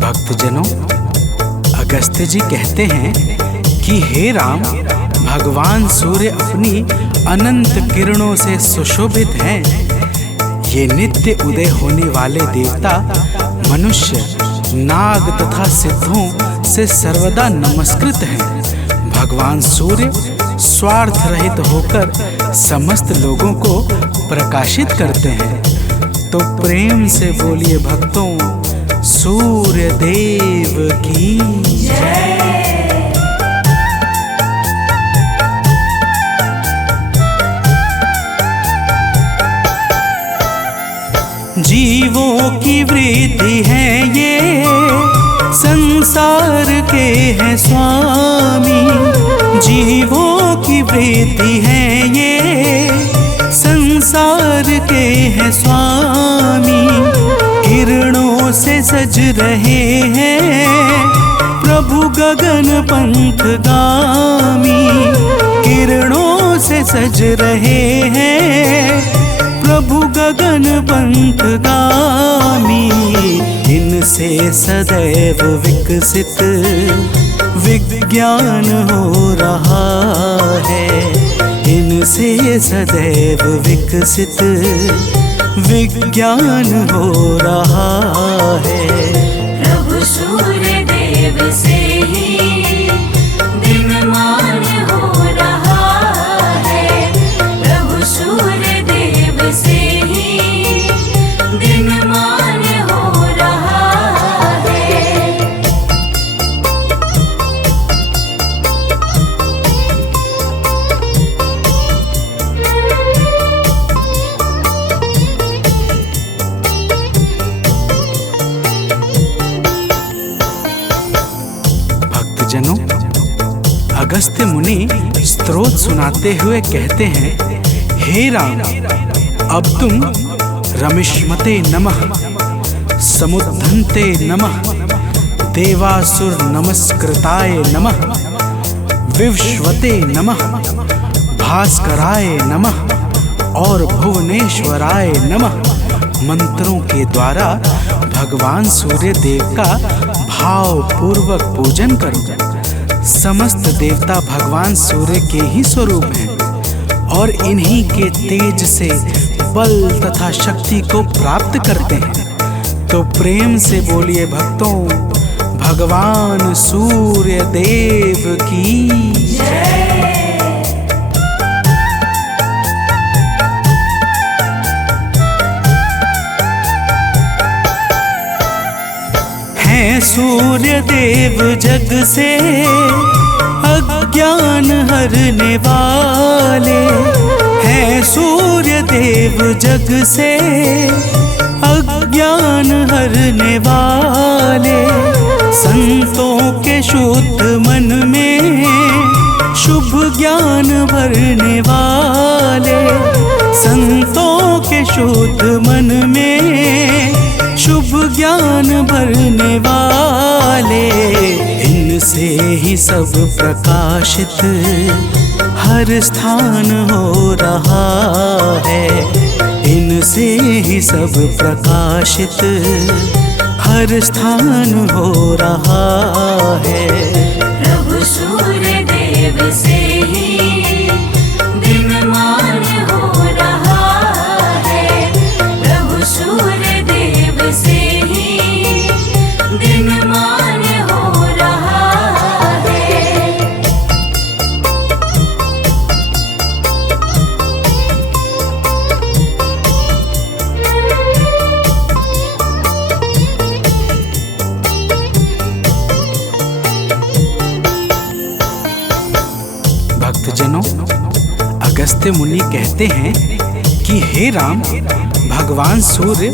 भक्तजनों, अगस्त्य जी कहते हैं कि हे राम, भगवान सूर्य अपनी अनंत किरणों से सुशोभित हैं। ये नित्य उदय होने वाले देवता मनुष्य, नाग तथा सिद्धों से सर्वदा नमस्कृत हैं। भगवान सूर्य स्वार्थ रहित होकर समस्त लोगों को प्रकाशित करते हैं। तो प्रेम से बोलिए भक्तों, सूर्य देव की जय। जीवों की वृद्धि है ये, संसार के हैं स्वामी। जीवों की वृद्धि है ये, संसार के हैं स्वामी। किरणों से सज रहे हैं प्रभु गगन पंथ गामी। किरणों से सज रहे हैं प्रभु गगन पंथगामी, इनसे सदैव विकसित विज्ञान हो रहा है। इनसे सदैव विकसित विज्ञान हो रहा है। प्रभु सूर्य देव से ही दिनमान हो रहा है। प्रभु सूर्य देव से ही दिनमान हो रहा है। भक्तजनों, अगस्त्य मुनि स्तोत्र सुनाते हुए कहते हैं, हे राम, अब तुम रमिष्मते नमः, समुद्धन्ते नमः, देवासुर नमस्कृताय नमः, विवस्वते नमः, भास्कराय नमः और भुवनेश्वराय नमः मंत्रों के द्वारा भगवान सूर्य देव का भाव पूर्वक पूजन करो। समस्त देवता भगवान सूर्य के ही स्वरूप हैं और इन्हीं के तेज से बल तथा शक्ति को प्राप्त करते हैं। तो प्रेम से बोलिए भक्तों, भगवान सूर्य देव की जय। हैं सूर्य देव जग से अज्ञान हरने वाले, हैं सूर्य देव जग से अज्ञान हरने वाले। संतों के शुद्ध मन में शुभ ज्ञान भरने वाले, संतों के शुद्ध मन में शुभ ज्ञान भरने वाले। इनसे ही सब प्रकाशित हर स्थान हो रहा है। इनसे ही सब प्रकाशित हर स्थान हो रहा है। प्रभु सूर्य देव से ही दिनमान हो रहा है। प्रभु सूर्य देव से ही दिनमान हो रहा है। भक्तजनों, अगस्त्य मुनि कहते हैं कि हे राम, भगवान सूर्य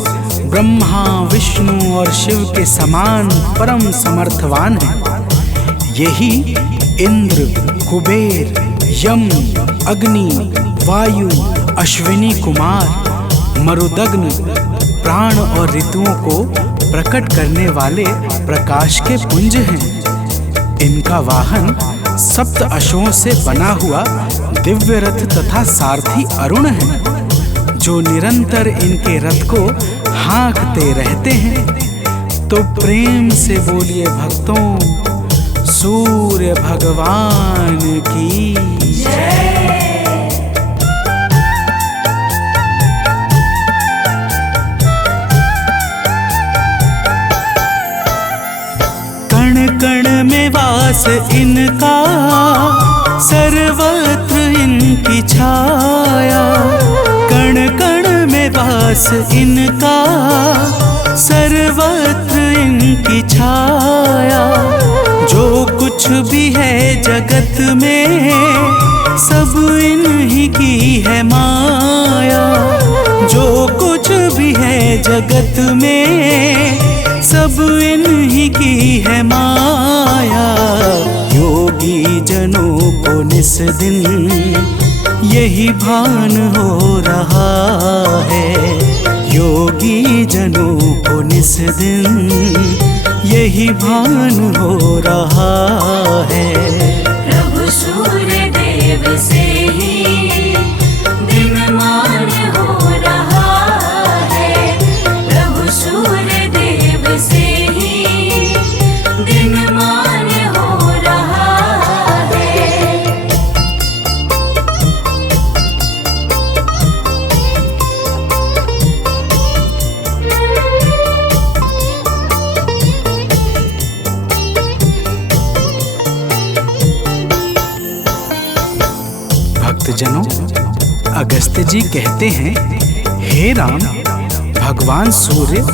ब्रह्मा विष्णु और शिव के समान परम समर्थवान हैं। यही इंद्र, कुबेर, यम, अग्नि, वायु, अश्विनी कुमार, मरुदग्न, प्राण और ऋतुओं को प्रकट करने वाले प्रकाश के पुंज हैं। इनका वाहन सप्त अश्वों से बना हुआ दिव्य रथ तथा सारथी अरुण है, जो निरंतर इनके रथ को हाँकते रहते हैं। तो प्रेम से बोलिए भक्तों, सूर्य भगवान की जय। कण कण में वास इनका, सर्वत्र इनकी छाया। कण कण में वास इनका, सर्वत्र इनकी छाया। जो कुछ भी है जगत में, सब इन्हीं की है माया। जो कुछ भी है जगत में, सब इन्हीं की है माया। योगी जनों को निस दिन यही भान हो रहा है। योगी जनों को निस दिन यही भान हो रहा है। प्रभु सूर्य देव से ही दिनमान हो रहा भक्तजनों, अगस्त्य जी कहते हैं, हे राम, भगवान सूर्य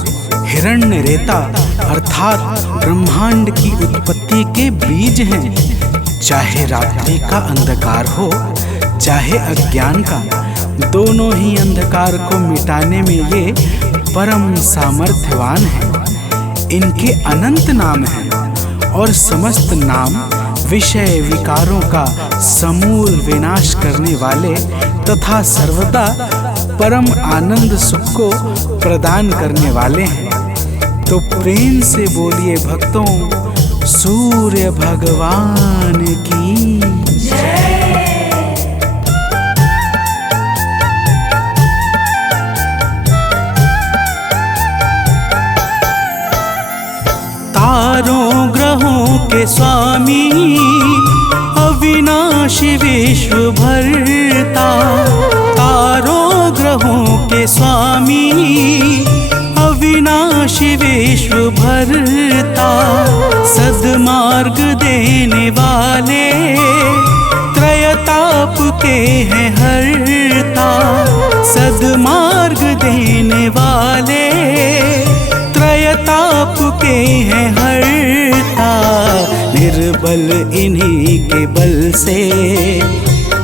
हिरण्यरेता अर्थात ब्रह्मांड की उत्पत्ति के बीज हैं। चाहे रात्रि का अंधकार हो, चाहे अज्ञान का, दोनों ही अंधकार को मिटाने में ये परम सामर्थ्यवान हैं। इनके अनंत नाम हैं और समस्त नाम विषय विकारों का समूल विनाश करने वाले तथा सर्वदा परम आनंद सुख को प्रदान करने वाले हैं। तो प्रेम से बोलिए भक्तों, सूर्य भगवान की जय। तारों ग्रहों के स्वामी, अविनाशी विश्व भरता। तारों ग्रहों के स्वामी, अविनाशी विश्व भरता। सद्मार्ग देने वाले, त्रयताप के हैं हरता। सद्मार्ग देने वाले, त्रयताप के हैं हरता। निर्बल इन्हीं के बल से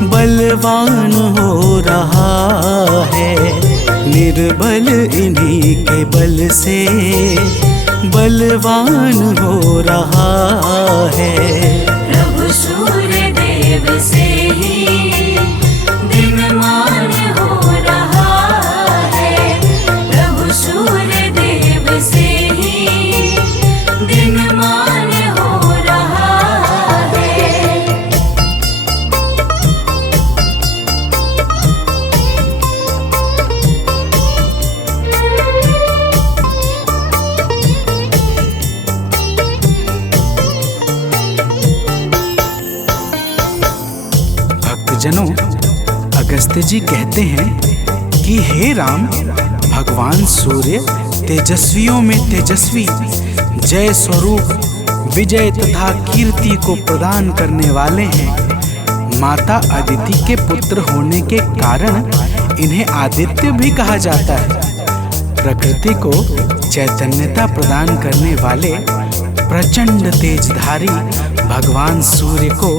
बलवान हो रहा है। निर्बल इन्हीं के बल से बलवान हो रहा है। प्रभु सूर्य देव से ही दिनमान हो रहा है। प्रभु सूर्य देव से ही दिनमान हो रहा है। भक्तजनों, अगस्त्य जी कहते हैं कि हे राम, भगवान सूर्य तेजस्वियों में तेजस्वी, जय स्वरूप, विजय तथा कीर्ति को प्रदान करने वाले हैं। माता अदिति के पुत्र होने के कारण इन्हें आदित्य भी कहा जाता है। प्रकृति को चैतन्यता प्रदान करने वाले प्रचंड तेजधारी भगवान सूर्य को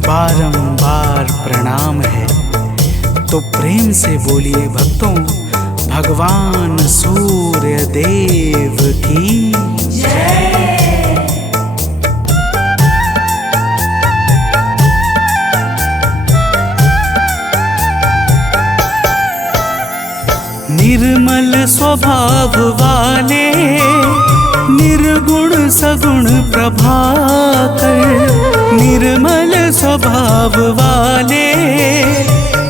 बारंबार प्रणाम है। तो प्रेम से बोलिए भक्तों, भगवान सूर्य देव की जय। निर्मल स्वभाव वाले, निर्गुण सगुण प्रभाकर। निर्मल स्वभाव वाले,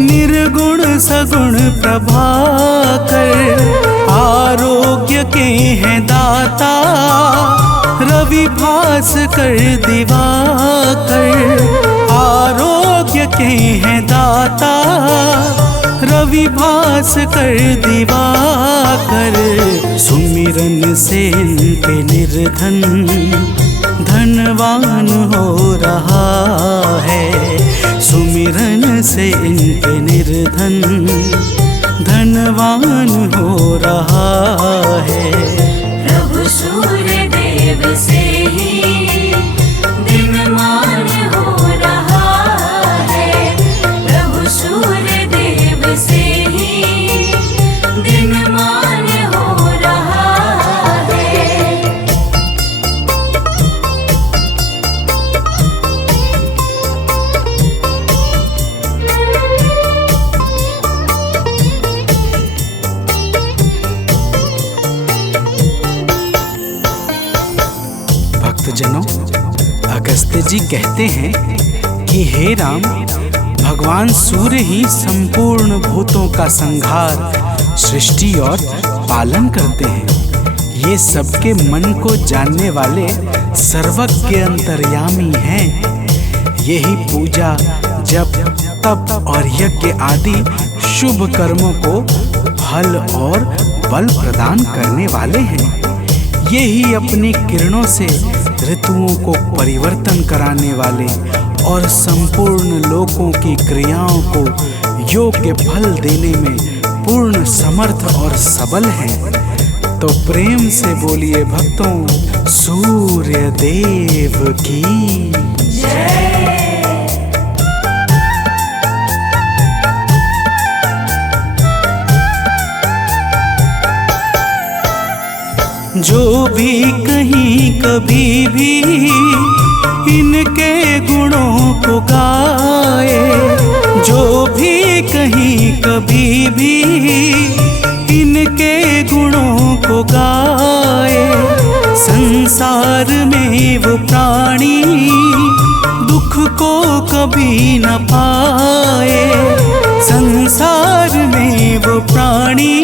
निर्गुण सगुण प्रभाकर। आरोग्य के हैं दाता, रवि भास्कर दिवाकर। आरोग्य के हैं दाता, रवि भास्कर दिवाकर। सुमिरन से इनके निर्धन धनवान हो रहा है। सुमिरन से इनके निर्धन धनवान हो रहा है। प्रभु सूर्य देव से ही दिनमान हो रहा है। प्रभु सूर्य देव से ही दिनमान हो रहा है। भक्तजनों, अगस्त्य जी कहते हैं कि हे राम, भगवान सूर्य ही संपूर्ण भूतों का संहार, सृष्टि और पालन करते हैं। ये सबके मन को जानने वाले सर्वज्ञ अंतर्यामी हैं। यही पूजा, जप, तप और यज्ञ आदि शुभ कर्मों को फल और बल प्रदान करने वाले हैं। यही अपनी किरणों से ऋतुओं को परिवर्तन कराने वाले और संपूर्ण लोकों की क्रियाओं को योग्य फल देने में पूर्ण समर्थ और सबल हैं। तो प्रेम से बोलिए भक्तों, सूर्य देव की जो भी कहीं कभी भी इनके गुणों को गाए, जो भी कहीं कभी भी इनके गुणों को गाए, संसार में वो प्राणी दुख को कभी न पाए। संसार में वो प्राणी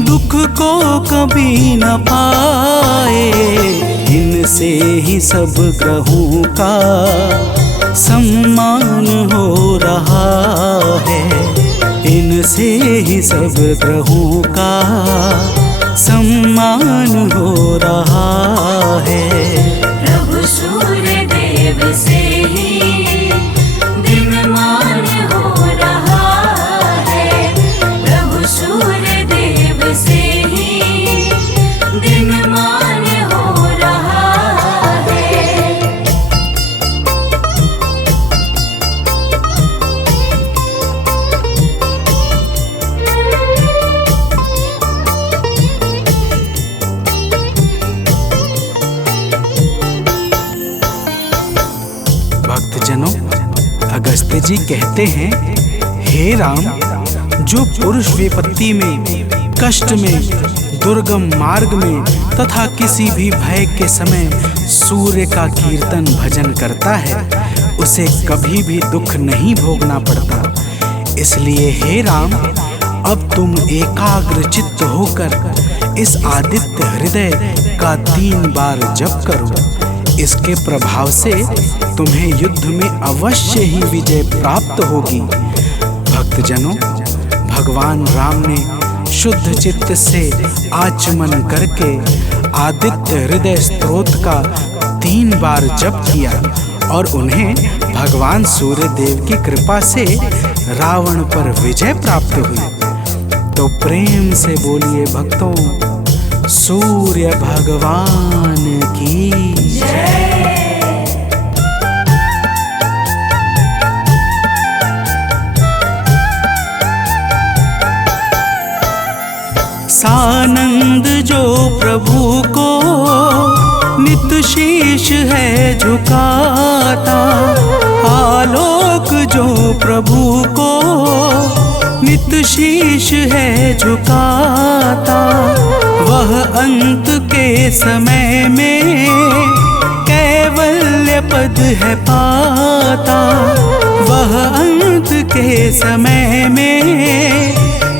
दुख को कभी न पाए। इनसे ही सब ग्रहों का सम्मान हो रहा है, इनसे ही सब ग्रहों का सम्मान हो रहा है। प्रभु सूर्य देव से ही दिनमान हो रहा है, प्रभु सूर्य देव से ही दिनमान हो रहा है। भक्तजनों, अगस्त्य जी कहते हैं, हे राम, जो पुरुष विपत्ति में, कष्ट में, दुर्गम मार्ग में तथा किसी भी भय के समय सूर्य का कीर्तन भजन करता है, उसे कभी भी दुख नहीं भोगना पड़ता। इसलिए हे राम, अब तुम एकाग्र चित्त होकर इस आदित्य हृदय का 3 बार जप करो। इसके प्रभाव से तुम्हें युद्ध में अवश्य ही विजय प्राप्त होगी। भक्तजनों, भगवान राम ने शुद्ध चित्त से आचमन करके आदित्य हृदय स्तोत्र का 3 बार जप किया और उन्हें भगवान सूर्य देव की कृपा से रावण पर विजय प्राप्त हुई। तो प्रेम से बोलिए भक्तों, सूर्य भगवान की जय। सानंद जो प्रभु को नित शीश है झुकाता, आलोक जो प्रभु को नित शीश है झुकाता, वह अंत के समय में कैवल्य पद है पाता। वह अंत के समय में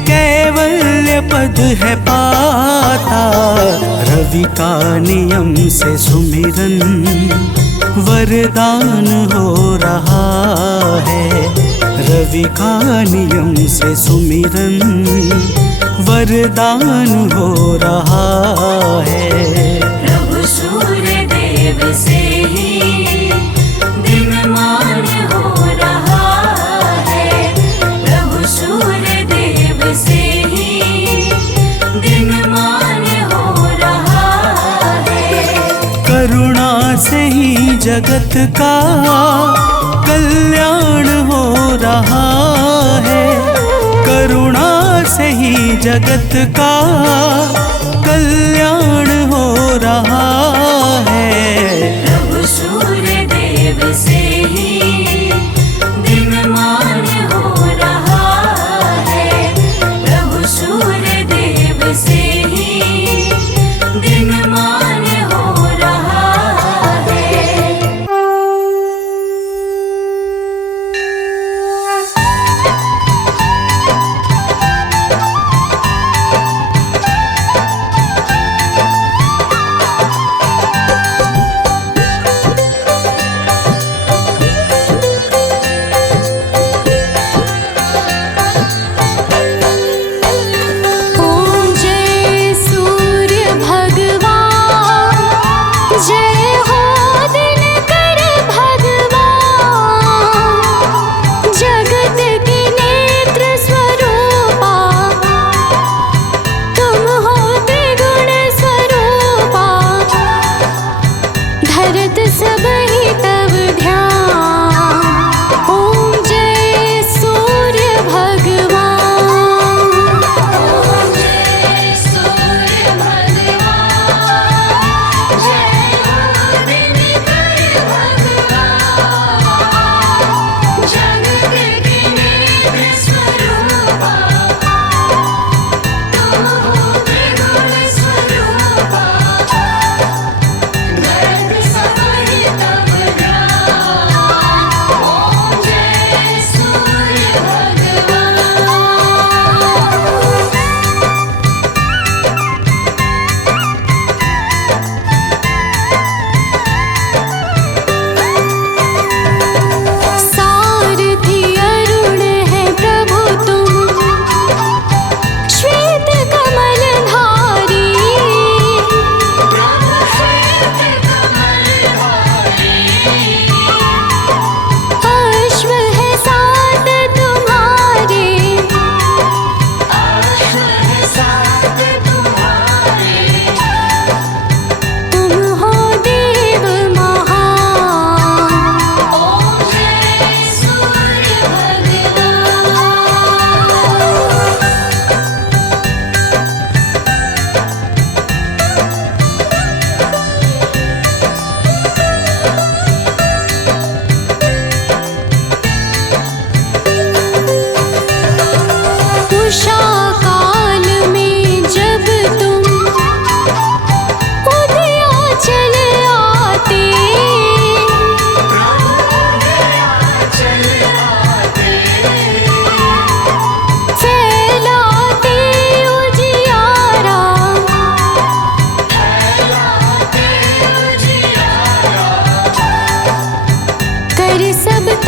कैवल्य पद है पाता। रवि का नियम से सुमिरन वरदान हो रहा है, रवि का नियम से सुमिरन वरदान हो रहा है। प्रभु सूर्य देव से ही दिनमान हो रहा है, प्रभु सूर्य देव से ही दिनमान हो रहा है। करुणा से ही जगत का कल्याण हो रहा है, करुणा से ही जगत का कल्याण हो रहा है। प्रभु सूर्य देव से ही दिनमान हो रहा है, प्रभु सूर्य देव से ही दिनमान हो रहा है।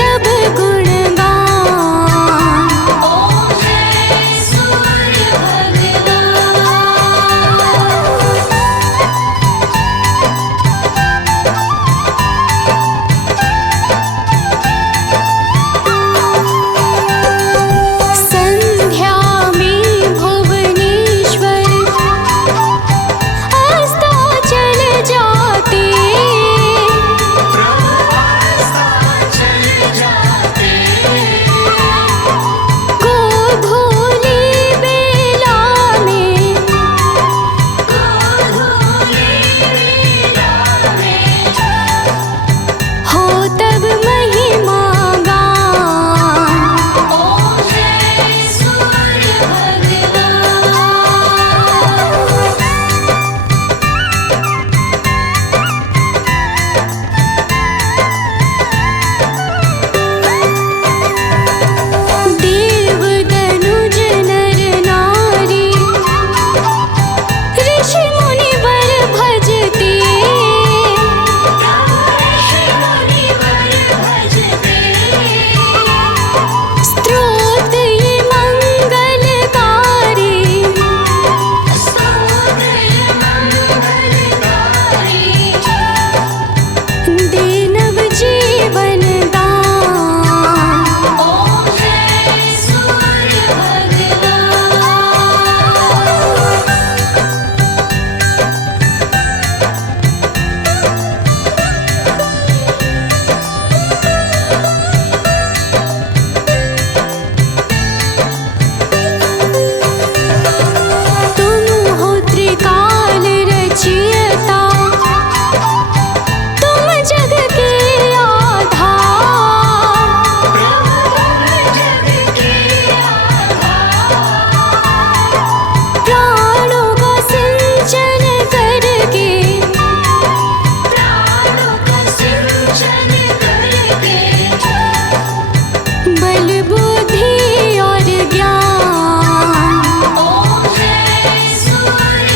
तब गुणगान। ओम जय सूर्य संध्या में भुवनेश्वर अस्ताचल जाते। गोधूली बेला में हो तब महिमा गान। ओम जय सूर्य देव दनुज नर नारी ऋषि मुनि वर भजते। स्तोत्र ये मंगलकारी दे नव जीवन दान। ओम जय सूर्य तुम हो त्रिकाल रचयिता, तुम जग के आधार। प्राणों का सिंचन करके बल बुद्धि और ज्ञान। ओम जय सूर्य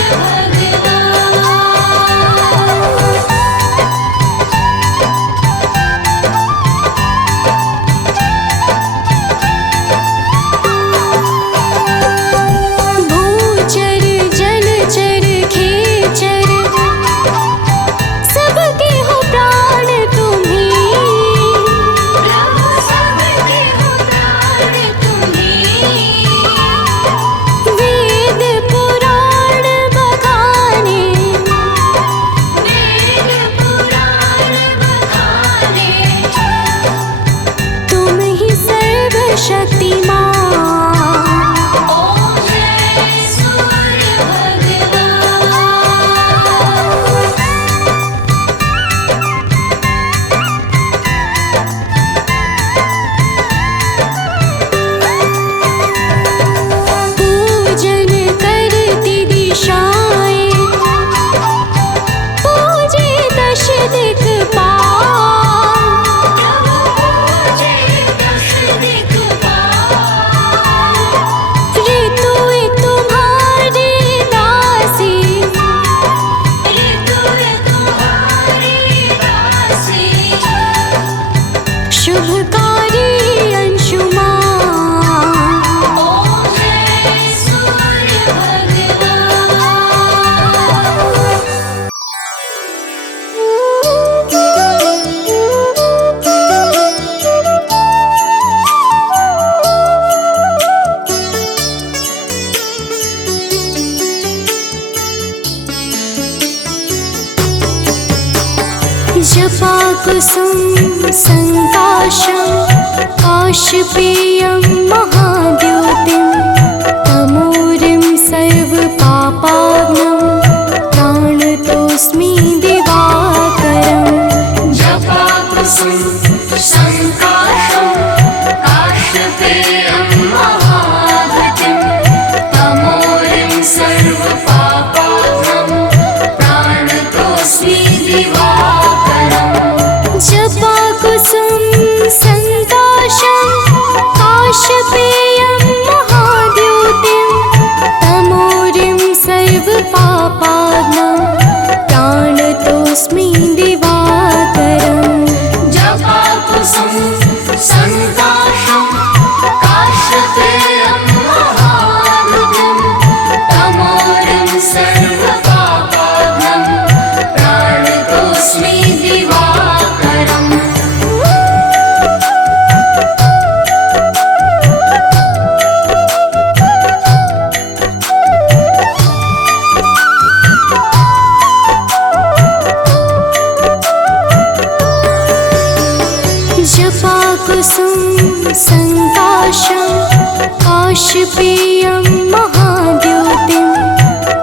भूचर जलचर खेचर सबके हो प्राण तुम्हीं। वेद पुराण बखाने तुम ही सर्वशक्तिमान। ओम जय सूर्य पूजन करती दिशाएं पूजे दश दिक्पाल। ऋतु तुम्हारी दासी शुभकारी अंशुमान। ओम जय सूर्य जपा कुसुम संकाशं काशपेयं महाद्योतिं तमोरिं सर्वपापाग्नं प्राणतोऽस्मि दिवाकरम्। जपाकुसुम संकाशं काशपेयं महाभृतिं तमोरिं सर्वपापाग्नं प्राणतोऽस्मि दिवाकरम्। जपा कुसुम संकाशं काशपेयं महाद्योतिं तमोरिं सर्वपापाग्नं प्राणतोऽस्मि दिवाकरम्। जपाकुसुम जपाकुसुम संकाशं काशपेयं महाद्योतिं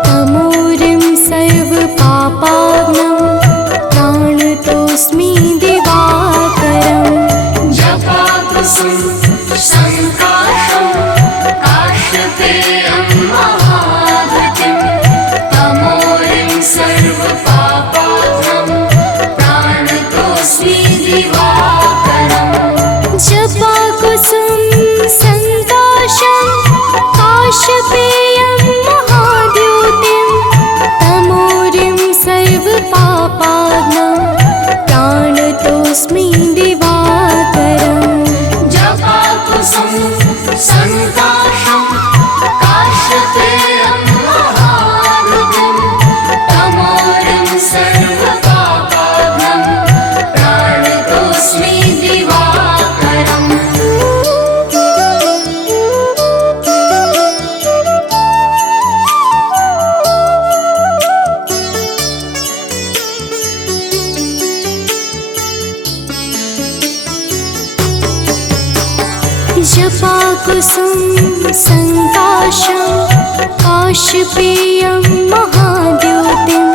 तमोरिं सर्वपापाग्नं प्राणतोऽस्मि दिवाकरम् जपाकुसुम संकाशं काशपेयं महाद्युतिं तमोरिं सर्वपापाग्नं प्राणतोऽस्मि दिवाकरम् जपाकुसुम संकाशं काशपेयं महाद्योतिं तमोरिं सर्वपापाग्नं प्राणतोऽस्मि दिवाकरम् जपाकुसुम संकाशं काशपेयं महाद्युतिं तमोरिं सर्वपापाग्नं प्राणतोऽस्मि दिवाकरम् जपाकुसुम संकाशं काशपेयं महाद्योतिं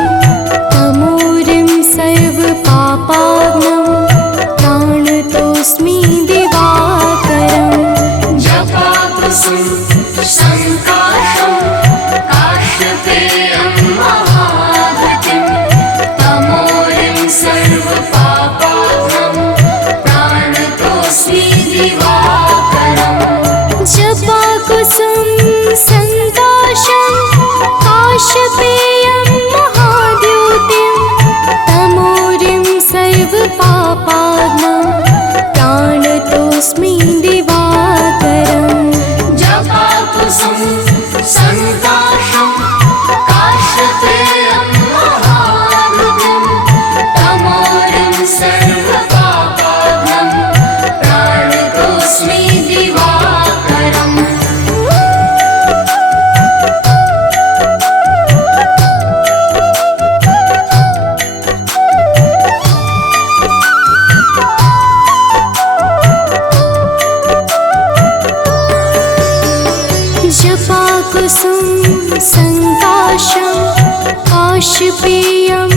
तमोरिं सर्वपापाग्नं प्राणतोऽस्मि दिवाकरम् जपाकुसुम संकाशं काशपेयं महाद्युतिं तमोरिं सर्वपापाग्नं प्राणतोऽस्मि दिवाकरम् जपाकुसुम संकाशं काशपेयं महाद्योतिं तमोरिं सर्वपापाग्नं प्राणतोऽस्मि दिवाकरम् जपाकुसुम संकाशं काशपेयं महाद्युतिं तमोरिं सर्वपापाग्नं प्राणतोऽस्मि दिवाकरम् जपाकुसुम संकाशं काशपेयं